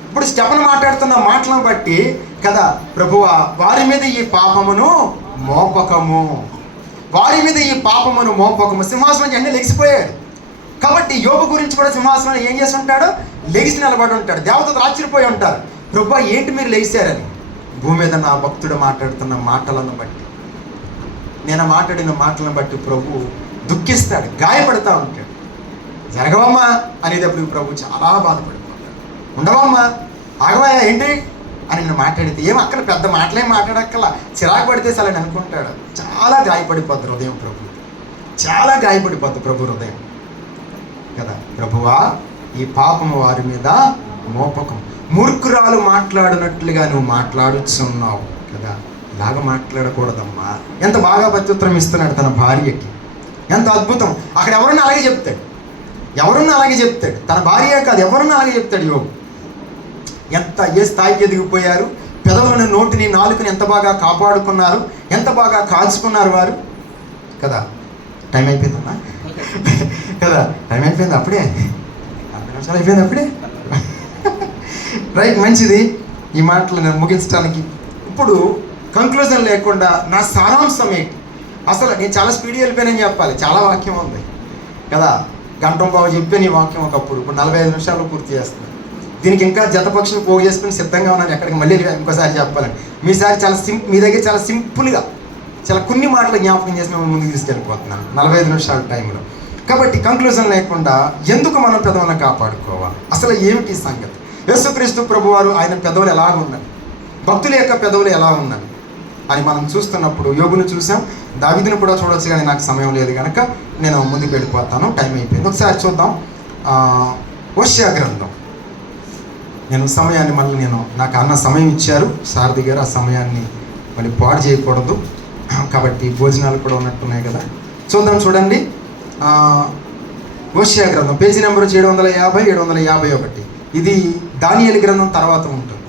ఇప్పుడు స్టెఫను మాట్లాడుతున్న మాటలను బట్టి కదా, ప్రభువా వారి మీద ఈ పాపమును మోపకము, వారి మీద ఈ పాపమును మోపకము. సింహాసనం ఎన్ని లెగిసిపోయాడు కాబట్టి యోబు గురించి కూడా సింహాసనం ఏం చేసి ఉంటాడు, లెగిసి నిలబడి ఉంటాడు. దేవతలు ఆశ్చర్యపోయి ఉంటారు, ప్రభువా ఏంటి మీరు లెగిశారని. భూమి మీద నా భక్తుడు మాట్లాడుతున్న మాటలను బట్టి, నేను మాట్లాడిన మాటలను బట్టి ప్రభు దుఃఖిస్తాడు, గాయపడతా ఉంటాడు. జరగవమ్మా అనేటప్పుడు ప్రభు చాలా బాధపడిపోతాడు. ఉండవమ్మా, ఆగవా ఏంటి అని నేను మాట్లాడితే ఏం అక్కడ పెద్ద మాటలేం మాట్లాడక్కల, చిరాకు పడితే సరే అనుకుంటాడు. చాలా గాయపడిపోద్ది హృదయం ప్రభు, చాలా గాయపడిపోద్ది ప్రభు హృదయం కదా. ప్రభువా ఈ పాపము వారి మీద మోపకం. మూర్ఖురాలు మాట్లాడినట్లుగా నువ్వు మాట్లాడుచున్నావు కదా, ఇలాగ మాట్లాడకూడదమ్మా. ఎంత బాగా ప్రత్యుత్తరం ఇస్తున్నాడు తన భార్యకి, ఎంత అద్భుతం. అక్కడ ఎవరన్నా అలాగే చెప్తాడు, ఎవరన్నా అలాగే చెప్తాడు, తన భార్య కాదు ఎవరన్నా అలాగే చెప్తాడు. యోబు ఎంత ఏ స్థాయికి ఎదిగిపోయారు, పెదవులను, నోటిని, నాలుకని ఎంత బాగా కాపాడుకున్నారు, ఎంత బాగా కాల్చుకున్నారు వారు కదా. టైం అయిపోయిందమ్మా కదా, టైం అయిపోయింది అప్పుడే, 10 నిమిషాలు అయిపోయింది అప్పుడే. రైట్, మంచిది. ఈ మాటలు నేను ముగించడానికి ఇప్పుడు కంక్లూజన్ లేకుండా నా సారాంశం ఏంటి, అసలు నేను చాలా స్పీడ్ వెళ్ళిపోయానని చెప్పాలి, చాలా వాక్యం ఉంది కదా. గంటం బాబు చెప్పాను ఈ వాక్యం ఒకప్పుడు, ఇప్పుడు 45 నిమిషాలు పూర్తి చేస్తున్నాను. దీనికి ఇంకా జతపక్షులు పోగు చేసుకుని సిద్ధంగా ఉన్నాను ఎక్కడికి మళ్ళీ ఇంకోసారి చెప్పాలని. మీ దగ్గర చాలా సింపుల్గా చాలా కొన్ని మాటలు జ్ఞాపకం చేసి మేము ముందుకు తీసుకెళ్ళిపోతున్నాను 45 నిమిషాల టైంలో. కాబట్టి కంక్లూజన్ లేకుండా ఎందుకు మనం పెదవులను కాపాడుకోవాలి, అసలు ఏమిటి సంగతి. యేసుక్రీస్తు ప్రభువారు ఆయన పెదవులు ఎలాగ ఉన్నాయి, భక్తుల యొక్క పెదవులు ఎలా ఉన్నాయి అని మనం చూస్తున్నప్పుడు యోబును చూసాం, దావీదును కూడా చూడవచ్చు, కానీ నాకు సమయం లేదు కనుక నేను ముందుకు వెళ్ళిపోతాను, టైం అయిపోయింది. ఒకసారి చూద్దాం హోషేయ గ్రంథం. నేను సమయాన్ని మళ్ళీ నాకు అన్న సమయం ఇచ్చారు సారథి గారు, ఆ సమయాన్ని మళ్ళీ పాడు చేయకూడదు కాబట్టి భోజనాలు కూడా ఉన్నట్టున్నాయి కదా. చూద్దాం, చూడండి హోషేయ గ్రంథం పేజీ నెంబర్ 750 751. ఇది దానియేలు గ్రంథం తర్వాత ఉంటుంది.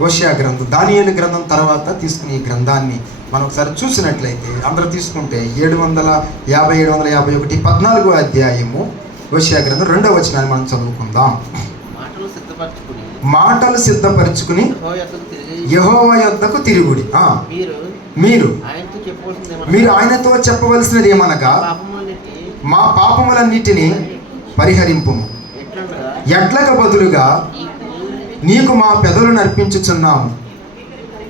హోషేయ గ్రంథం దానియేలు గ్రంథం తర్వాత తీసుకుని ఈ గ్రంథాన్ని మనం ఒకసారి చూసినట్లయితే అందరూ తీసుకుంటే 750 751 14వ అధ్యాయము హోషేయ గ్రంథం 2వ వచనాన్ని మనం చదువుకుందాం. మాటలు సిద్ధపరచుకుని యెహోవా యొద్దకు తిరుగుడి. మీరు ఆయనతో చెప్పవలసినది ఏమనగా, మా పాపములన్నిటినీ పరిహరింపు, ఎడ్లకు బదులుగా నీకు మా పెదవులను అర్పించుచున్నాము,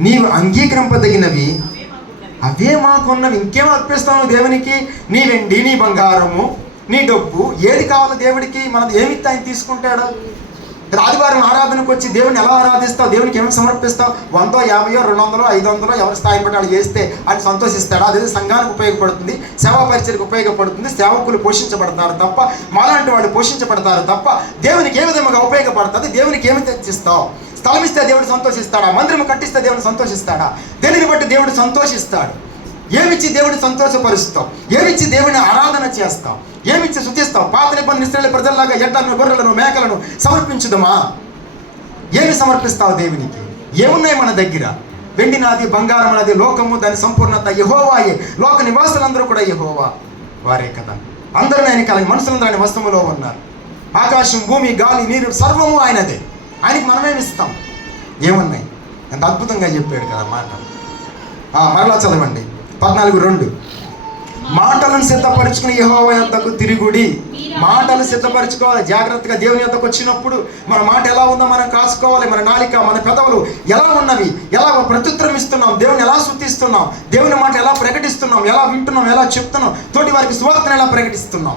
నీవు అంగీకరింపదగినవి అవే మాకున్నవి. ఇంకేం అర్పిస్తాము దేవునికి? నీ వెండి, నీ బంగారము, నీ డబ్బు, ఏది కావాలో దేవుడికి మనం ఏమిస్తే ఆయన తీసుకుంటాడు. ఆదివారం ఆరాధనకు వచ్చి దేవుని ఎలా ఆరాధిస్తావు, దేవునికి ఏమి సమర్పిస్తావు? 100, 50, 200, 500 ఎవరి స్థాయి బట్టి వాళ్ళు చేస్తే ఆయన సంతోషిస్తాడు. అదే సంఘానికి ఉపయోగపడుతుంది, సేవా పరిచయకు ఉపయోగపడుతుంది, సేవకులు పోషించబడతారు తప్ప, మాలాంటి వాళ్ళు పోషించబడతారు తప్ప దేవునికి ఏ విధంగా ఉపయోగపడుతుంది? దేవునికి ఏమి తెచ్చిస్తావు? స్థలం ఇస్తే దేవుడు సంతోషిస్తాడా? మందిరం కట్టిస్తే దేవుడు సంతోషిస్తాడా? దేనిని బట్టి దేవుడు సంతోషిస్తాడు? ఏమిచ్చి దేవుడిని సంతోషపరుస్తావు? ఏమిచ్చి దేవుని ఆరాధన చేస్తావు? ఏమిచ్చి శుద్ధిస్తావు? పాత నిబంధన ఇశ్రాయేలు ప్రజల్లాగా ఎడ్లను, గొర్రెలను, మేకలను సమర్పించుదమా? ఏమి సమర్పిస్తావు దేవునికి? ఏమున్నాయి మన దగ్గర? వెండి నాది, బంగారం నాది, లోకము దాని సంపూర్ణత యెహోవాయే. లోక నివాసులందరూ కూడా యెహోవా వారే కదా. అందరూ ఆయన కలిగి, మనుషులందరూ ఆయన వశములో ఉన్నారు. ఆకాశం, భూమి, గాలి, నీరు సర్వము ఆయనదే. ఆయనకి మనమేమి ఇస్తాం? ఏమున్నాయి? ఎంత అద్భుతంగా చెప్పాడు కదా మాట. మరలా చదవండి 14:2. మాటలను సిద్ధపరచుకుని యెహోవా యొద్దకు తిరుగుడి. మాటలు సిద్ధపరచుకోవాలి జాగ్రత్తగా. దేవుని యొద్దకు వచ్చినప్పుడు మన మాట ఎలా ఉందో మనం కాసుకోవాలి. మన నాలిక, మన పెదవులు ఎలా ఉన్నవి, ఎలా ప్రత్యుత్తరం ఇస్తున్నాం, దేవుని ఎలా స్తుతిస్తున్నాం, దేవుని మాట ఎలా ప్రకటిస్తున్నాం, ఎలా వింటున్నాం, ఎలా చెప్తున్నాం, తోటి వారికి సువార్తను ఎలా ప్రకటిస్తున్నాం,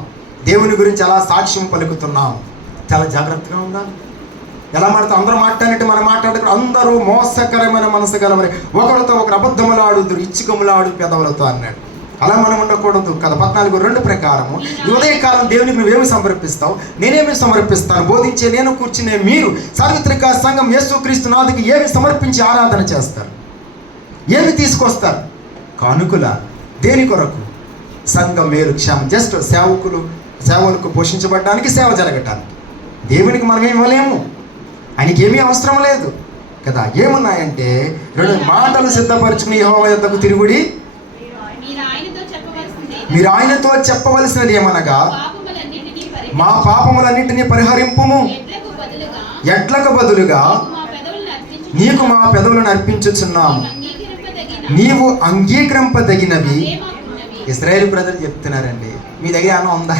దేవుని గురించి ఎలా సాక్ష్యం పలుకుతున్నాం. చాలా జాగ్రత్తగా ఉందా? ఎలా మాట్లాడుతూ అందరూ మాట్లాడినట్టు మనం మాట్లాడుతూ అందరూ మోసకరమైన మనసు గలమని ఒకరితో ఒకరు అబద్ధములు ఆడుదురు, ఇచ్చుకములు ఆడు పెదవులతో అన్నాడు. అలా మనం ఉండకూడదు కదా. 14:2 ప్రకారము ఈ ఉదయకాలం దేవునికి నువ్వేమి సమర్పిస్తావు? నేనేమి సమర్పిస్తాను? బోధించే నేను, కూర్చునే మీరు, సార్వత్రిక సంఘం యేసుక్రీస్తు నాథుకి ఏమి సమర్పించి ఆరాధన చేస్తారు? ఏమి తీసుకొస్తారు? కానుకల దేని కొరకు? సంఘం మేలు క్షేమం. జస్ట్ సేవలకు పోషించబడడానికి, సేవ జరగటానికి. దేవునికి మనం ఏమి ఇవ్వలేము, ఆయనకి ఏమీ అవసరం లేదు కదా. ఏమున్నాయంటే 2 మాటలు సిద్ధపరచుకుని యెహోవా యొద్దకు తిరుగుడి. మీరు ఆయనతో చెప్పవలసినది ఏమనగా, మా పాపములన్నింటినీ పరిహరింపుము. ఎడ్లకు బదులుగా నీకు మా పెదవులను అర్పించుచున్నాము. నీవు అంగీకరింపదగినవి. ఇశ్రాయేలు ప్రజలు చెప్తున్నారండి, మీ దగ్గర ఏమన్నా ఉందా?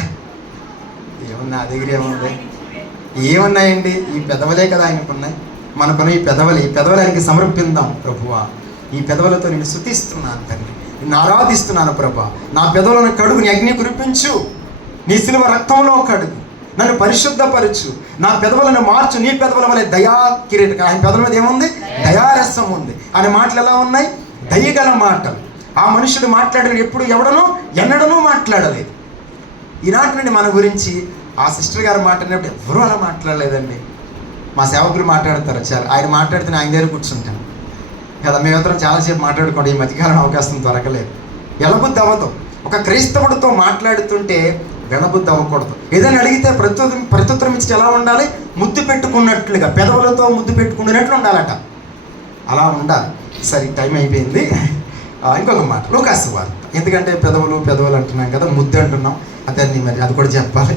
ఏముంది, నా దగ్గర ఏముంది? ఏమున్నాయండి? ఈ పెదవులే కదా ఆయనకున్నాయి. మనకున్న ఈ పెదవులు ఆయనకి సమర్పిద్దాం. ప్రభువా, ఈ పెదవులతో నేను స్తుతిస్తున్నాను తండ్రి, నిన్ను ఆరాధిస్తున్నాను ప్రభా. నా పెదవులను కడుగు, నీ అగ్ని కురిపించు, నీ శిలువ రక్తంలో కడుగు, నన్ను పరిశుద్ధపరచు, నా పెదవులను మార్చు. నీ పెదవుల వల్ల దయా కిరీటం. ఆయన పెదవుల మీద ఏముంది? దయారసం ఉంది. ఆయన మాటలు ఎలా ఉన్నాయి? దయగల మాటలు. ఆ మనుషుడు మాట్లాడిన ఎప్పుడు ఎన్నడనూ మాట్లాడలేదు. ఈనాటి నుండి మన గురించి ఆ సిస్టర్ గారు మాట్లాడినప్పుడు ఎవరూ అలా మాట్లాడలేదండి. మా సేవకులు మాట్లాడతారు చాలా. ఆయన మాట్లాడితే ఆయన దగ్గర కూర్చుంటాను కదా. మేమిద్దరం చాలాసేపు మాట్లాడుకోండి. ఈ మధ్యకాలం అవకాశం దొరకలేదు. ఎలబుద్ధి అవ్వదు. ఒక క్రైస్తవుడితో మాట్లాడుతుంటే వెనబుద్ధి అవ్వకూడదు. ఏదైనా అడిగితే ప్రత్యుత్తరం ఇచ్చి ఎలా ఉండాలి? ముద్దు పెట్టుకున్నట్లుగా, పెదవులతో ముద్దు పెట్టుకున్నట్లు ఉండాలట. అలా ఉండాలి. సరే, టైం అయిపోయింది. ఇంకొక మాట, లూకాసు వార్త. ఎందుకంటే పెదవులు అంటున్నాం కదా, ముద్దు అంటున్నాం, అతన్ని మరి అది కూడా చెప్పాలి.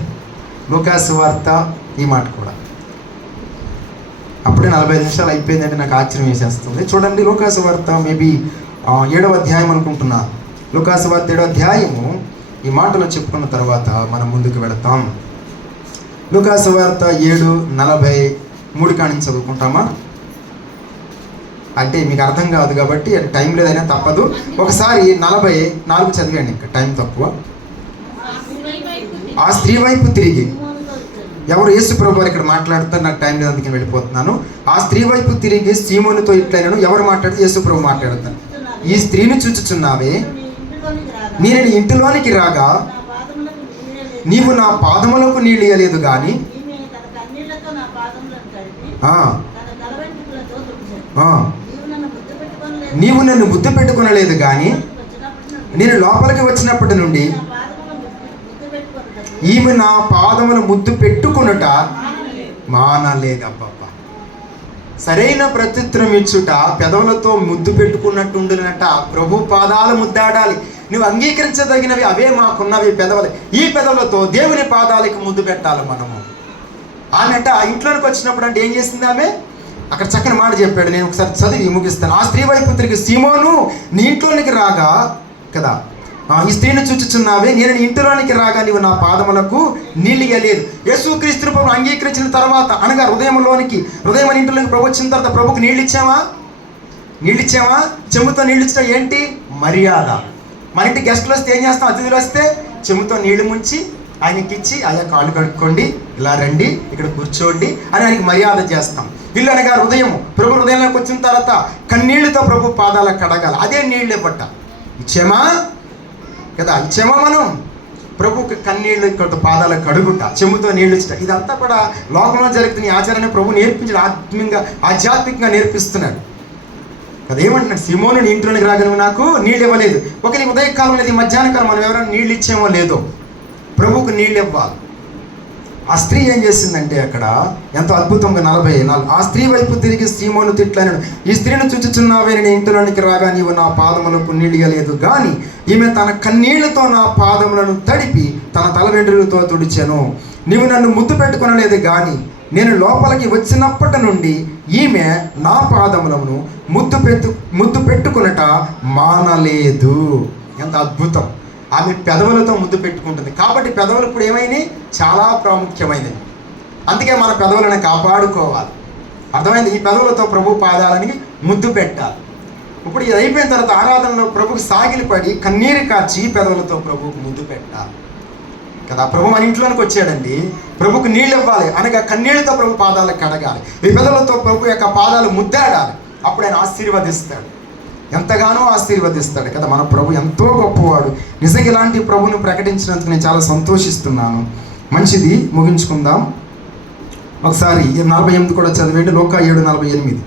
లూకాసు వార్త, ఈ మాట కూడా. అప్పుడే 45 నిమిషాలు అయిపోయిందంటే నాకు ఆశ్చర్యం వేసేస్తుంది. చూడండి, లూకాసు వార్త మేబీ 7వ అధ్యాయం అనుకుంటున్నాను. లూకాసు వార్త 7వ అధ్యాయము. ఈ మాటలు చెప్పుకున్న తర్వాత మనం ముందుకు వెళతాం. లూకాసు వార్త 7:43 కాడి నుంచి చదువుకుంటామా? అంటే మీకు అర్థం కాదు కాబట్టి టైం లేదైనా తప్పదు. ఒకసారి 44 చదివండి, ఇంకా టైం తక్కువ. ఆ స్త్రీ వైపు తిరిగి, ఎవరు? యేసు ప్రభు వారు ఇక్కడ మాట్లాడుతారు, నాకు టైం లేదు అందుకే వెళ్ళిపోతున్నాను. ఆ స్త్రీ వైపు తిరిగి సీమోనుతో ఇట్లైనను. ఎవరు మాట్లాడితే? యేసు ప్రభు మాట్లాడతారు. ఈ స్త్రీని చూచుచున్నావే, నేను నీ ఇంటిలోనికి రాగా నీవు నా పాదములకు నీళ్ళు ఇయ్యలేదు కానీ నీవు నన్ను ముద్దు పెట్టుకొనలేదు కానీ నేను లోపలికి వచ్చినప్పటి నుండి ఈమె నా పాదముల ముద్దు పెట్టుకునుట మానలేదబ్బా. సరైన ప్రత్యుత్తరం ఇచ్చుట, పెదవులతో ముద్దు పెట్టుకున్నట్టుండునట. ప్రభు పాదాలు ముద్దాడాలి. నువ్వు అంగీకరించదగినవి అవే మాకున్నవి పెదవులు. ఈ పెదవులతో దేవుని పాదాలకు ముద్దు పెట్టాలి మనము. ఆమె అంట ఇంట్లోకి వచ్చినప్పుడు అంటే ఏం చేసింది ఆమె? అక్కడ చక్కని మాట చెప్పాడు, నేను ఒకసారి చదివి ముగిస్తాను. ఆ స్త్రీ వైపు తిరిగి, సీమోను నీ ఇంట్లోనికి రాగా కదా, ఈ స్త్రీని చూచుచున్నావే, నేను నీ ఇంటిలోనికి రాగా నీవు నా పాదములకు నీళ్ళు ఇయ్యలేదు. యేసుక్రీస్తు ప్రభువును అంగీకరించిన తర్వాత, అనగా హృదయం ఇంటిలోకి ప్రభు వచ్చిన తర్వాత ప్రభుకు నీళ్ళు ఇచ్చామా? చెంబుతో నీళ్ళు ఇచ్చడం ఏంటి? మర్యాద. మన ఇంటి గెస్టులు వస్తే ఏం చేస్తాం? అతిథులు వస్తే చెంబుతో నీళ్లు ముంచి ఆయనకి ఇచ్చి, అయ్యా కాళ్ళు కడుక్కోండి, ఇలా రండి, ఇక్కడ కూర్చోండి అని ఆయనకి మర్యాద చేస్తాం. ఇల్లు అనగా ప్రభు హృదయంలోకి వచ్చిన తర్వాత కన్నీళ్లతో ప్రభు పాదాలకు కడగాలి. అదే నీళ్ళు ఇవ్వట. ఇచ్చామా మనం? ప్రభుకి కన్నీళ్ళు ఇక్కడ పాదాలకు కడుగుట, చెంబుతో నీళ్ళు ఇచ్చట, ఇదంతా కూడా లోకంలో జరుగుతున్న ఈ ఆచారాన్ని ప్రభు నేర్పించడం, ఆధ్యాత్మికంగా నేర్పిస్తున్నాడు కదా. ఏమంటున్నాడు? సీమోను నీ ఇంట్లోనికి రాగా నువ్వు నాకు నీళ్ళు ఇవ్వలేదు. ఒక నీ ఉదయకాలం లేదు, మధ్యాహ్న కాలం మనం ఎవరైనా నీళ్ళు ఇచ్చేమో లేదో, ప్రభుకు నీళ్ళు ఇవ్వాలి. ఆ స్త్రీ ఏం చేసిందంటే అక్కడ ఎంతో అద్భుతంగా 44, ఆ స్త్రీ వైపు తిరిగి సీమోను తిట్లనను, ఈ స్త్రీని చూచుచున్నావే, నీ ఇంటిలోనికి రాగా నీవు నా పాదములకు నీళ్ళు ఇయ్యలేదు కానీ ఈమె తన కన్నీళ్లతో నా పాదములను తడిపి తన తల వెంట్రుకలతో తుడిచెను. నీవు నన్ను ముద్దు పెట్టుకొనలేదు కానీ నేను లోపలికి వచ్చినప్పటి నుండి ఈమె నా పాదములను ముద్దు పెట్టుకునట మానలేదు. ఎంత అద్భుతం! ఆమె పెదవులతో ముద్దు పెట్టుకుంటుంది కాబట్టి పెదవులు ఇప్పుడు ఏమైనాయి? చాలా ప్రాముఖ్యమైనవి. అందుకే మన పెదవులను కాపాడుకోవాలి. అర్థమైంది? ఈ పెదవులతో ప్రభు పాదాలని ముద్దు పెట్టాలి. ఇప్పుడు ఇది అయిపోయిన తర్వాత ఆరాధనలో ప్రభుకు సాగిలిపడి కన్నీరు కార్చి పెదవులతో ప్రభుకు ముద్దు పెట్టాలి కదా. ప్రభు మన ఇంట్లోనికి వచ్చాడండి, ప్రభుకు నీళ్ళు ఇవ్వాలి అనగా కన్నీళ్ళతో ప్రభు పాదాలకు కడగాలి. ఈ పెదవులతో ప్రభు యొక్క పాదాలు ముద్దాడాలి. అప్పుడు ఆయన ఆశీర్వదిస్తాడు, ఎంతగానో ఆశీర్వదిస్తాడు కదా. మన ప్రభు ఎంతో గొప్పవాడు. నిజంగా ఇలాంటి ప్రభువును ప్రకటించినందుకు నేను చాలా సంతోషిస్తున్నాను. మంచిది, ముగించుకుందాం. ఒకసారి 48 కూడా చదివేంటి. లూకా 7:48,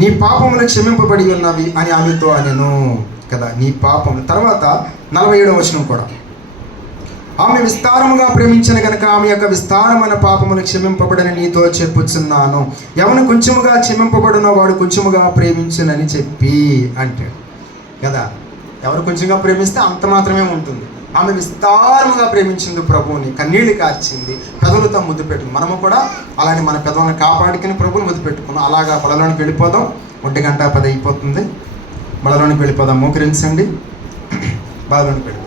నీ పాపములు క్షమింపబడి ఉన్నవి అని ఆమెతో అనెను. కదా, నీ పాపం. తర్వాత 47వ వచనం కూడా, ఆమె విస్తారముగా ప్రేమించిన కనుక ఆమె యొక్క విస్తారమైన పాపములు క్షమింపబడని నీతో చెప్పుచున్నాను. ఎవను కొంచెముగా క్షమింపబడునో వాడు కొంచెముగా ప్రేమించునని చెప్పి అంటాడు కదా. ఎవరు కొంచెంగా ప్రేమిస్తే అంత మాత్రమే ఉంటుంది. ఆమె విస్తారముగా ప్రేమించింది ప్రభువుని, కన్నీళ్ళు కార్చింది, పెదవులతో ముద్దు పెట్టుకుంది. మనము కూడా అలానే మన పెదవులను కాపాడుకుని ప్రభువుని ముద్దు పెట్టుకున్నాం. అలాగా బలలోనికి వెళ్ళిపోదాం. 1:10 అయిపోతుంది. బలలోనికి వెళ్ళిపోదాం. మోకరించండి, బలలోనికి వెళ్ళిపోదాం.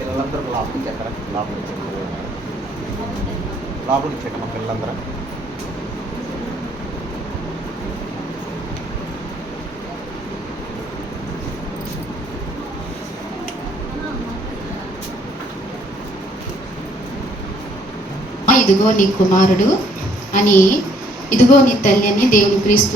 పిల్లలందరూ లోపలికి చెక్కరా, లోపలికి చెక్క మా పిల్లలందరూ. ఇదిగో నీ కుమారుడు అని, ఇదిగో నీ తల్లి అని దేవుని క్రీస్తు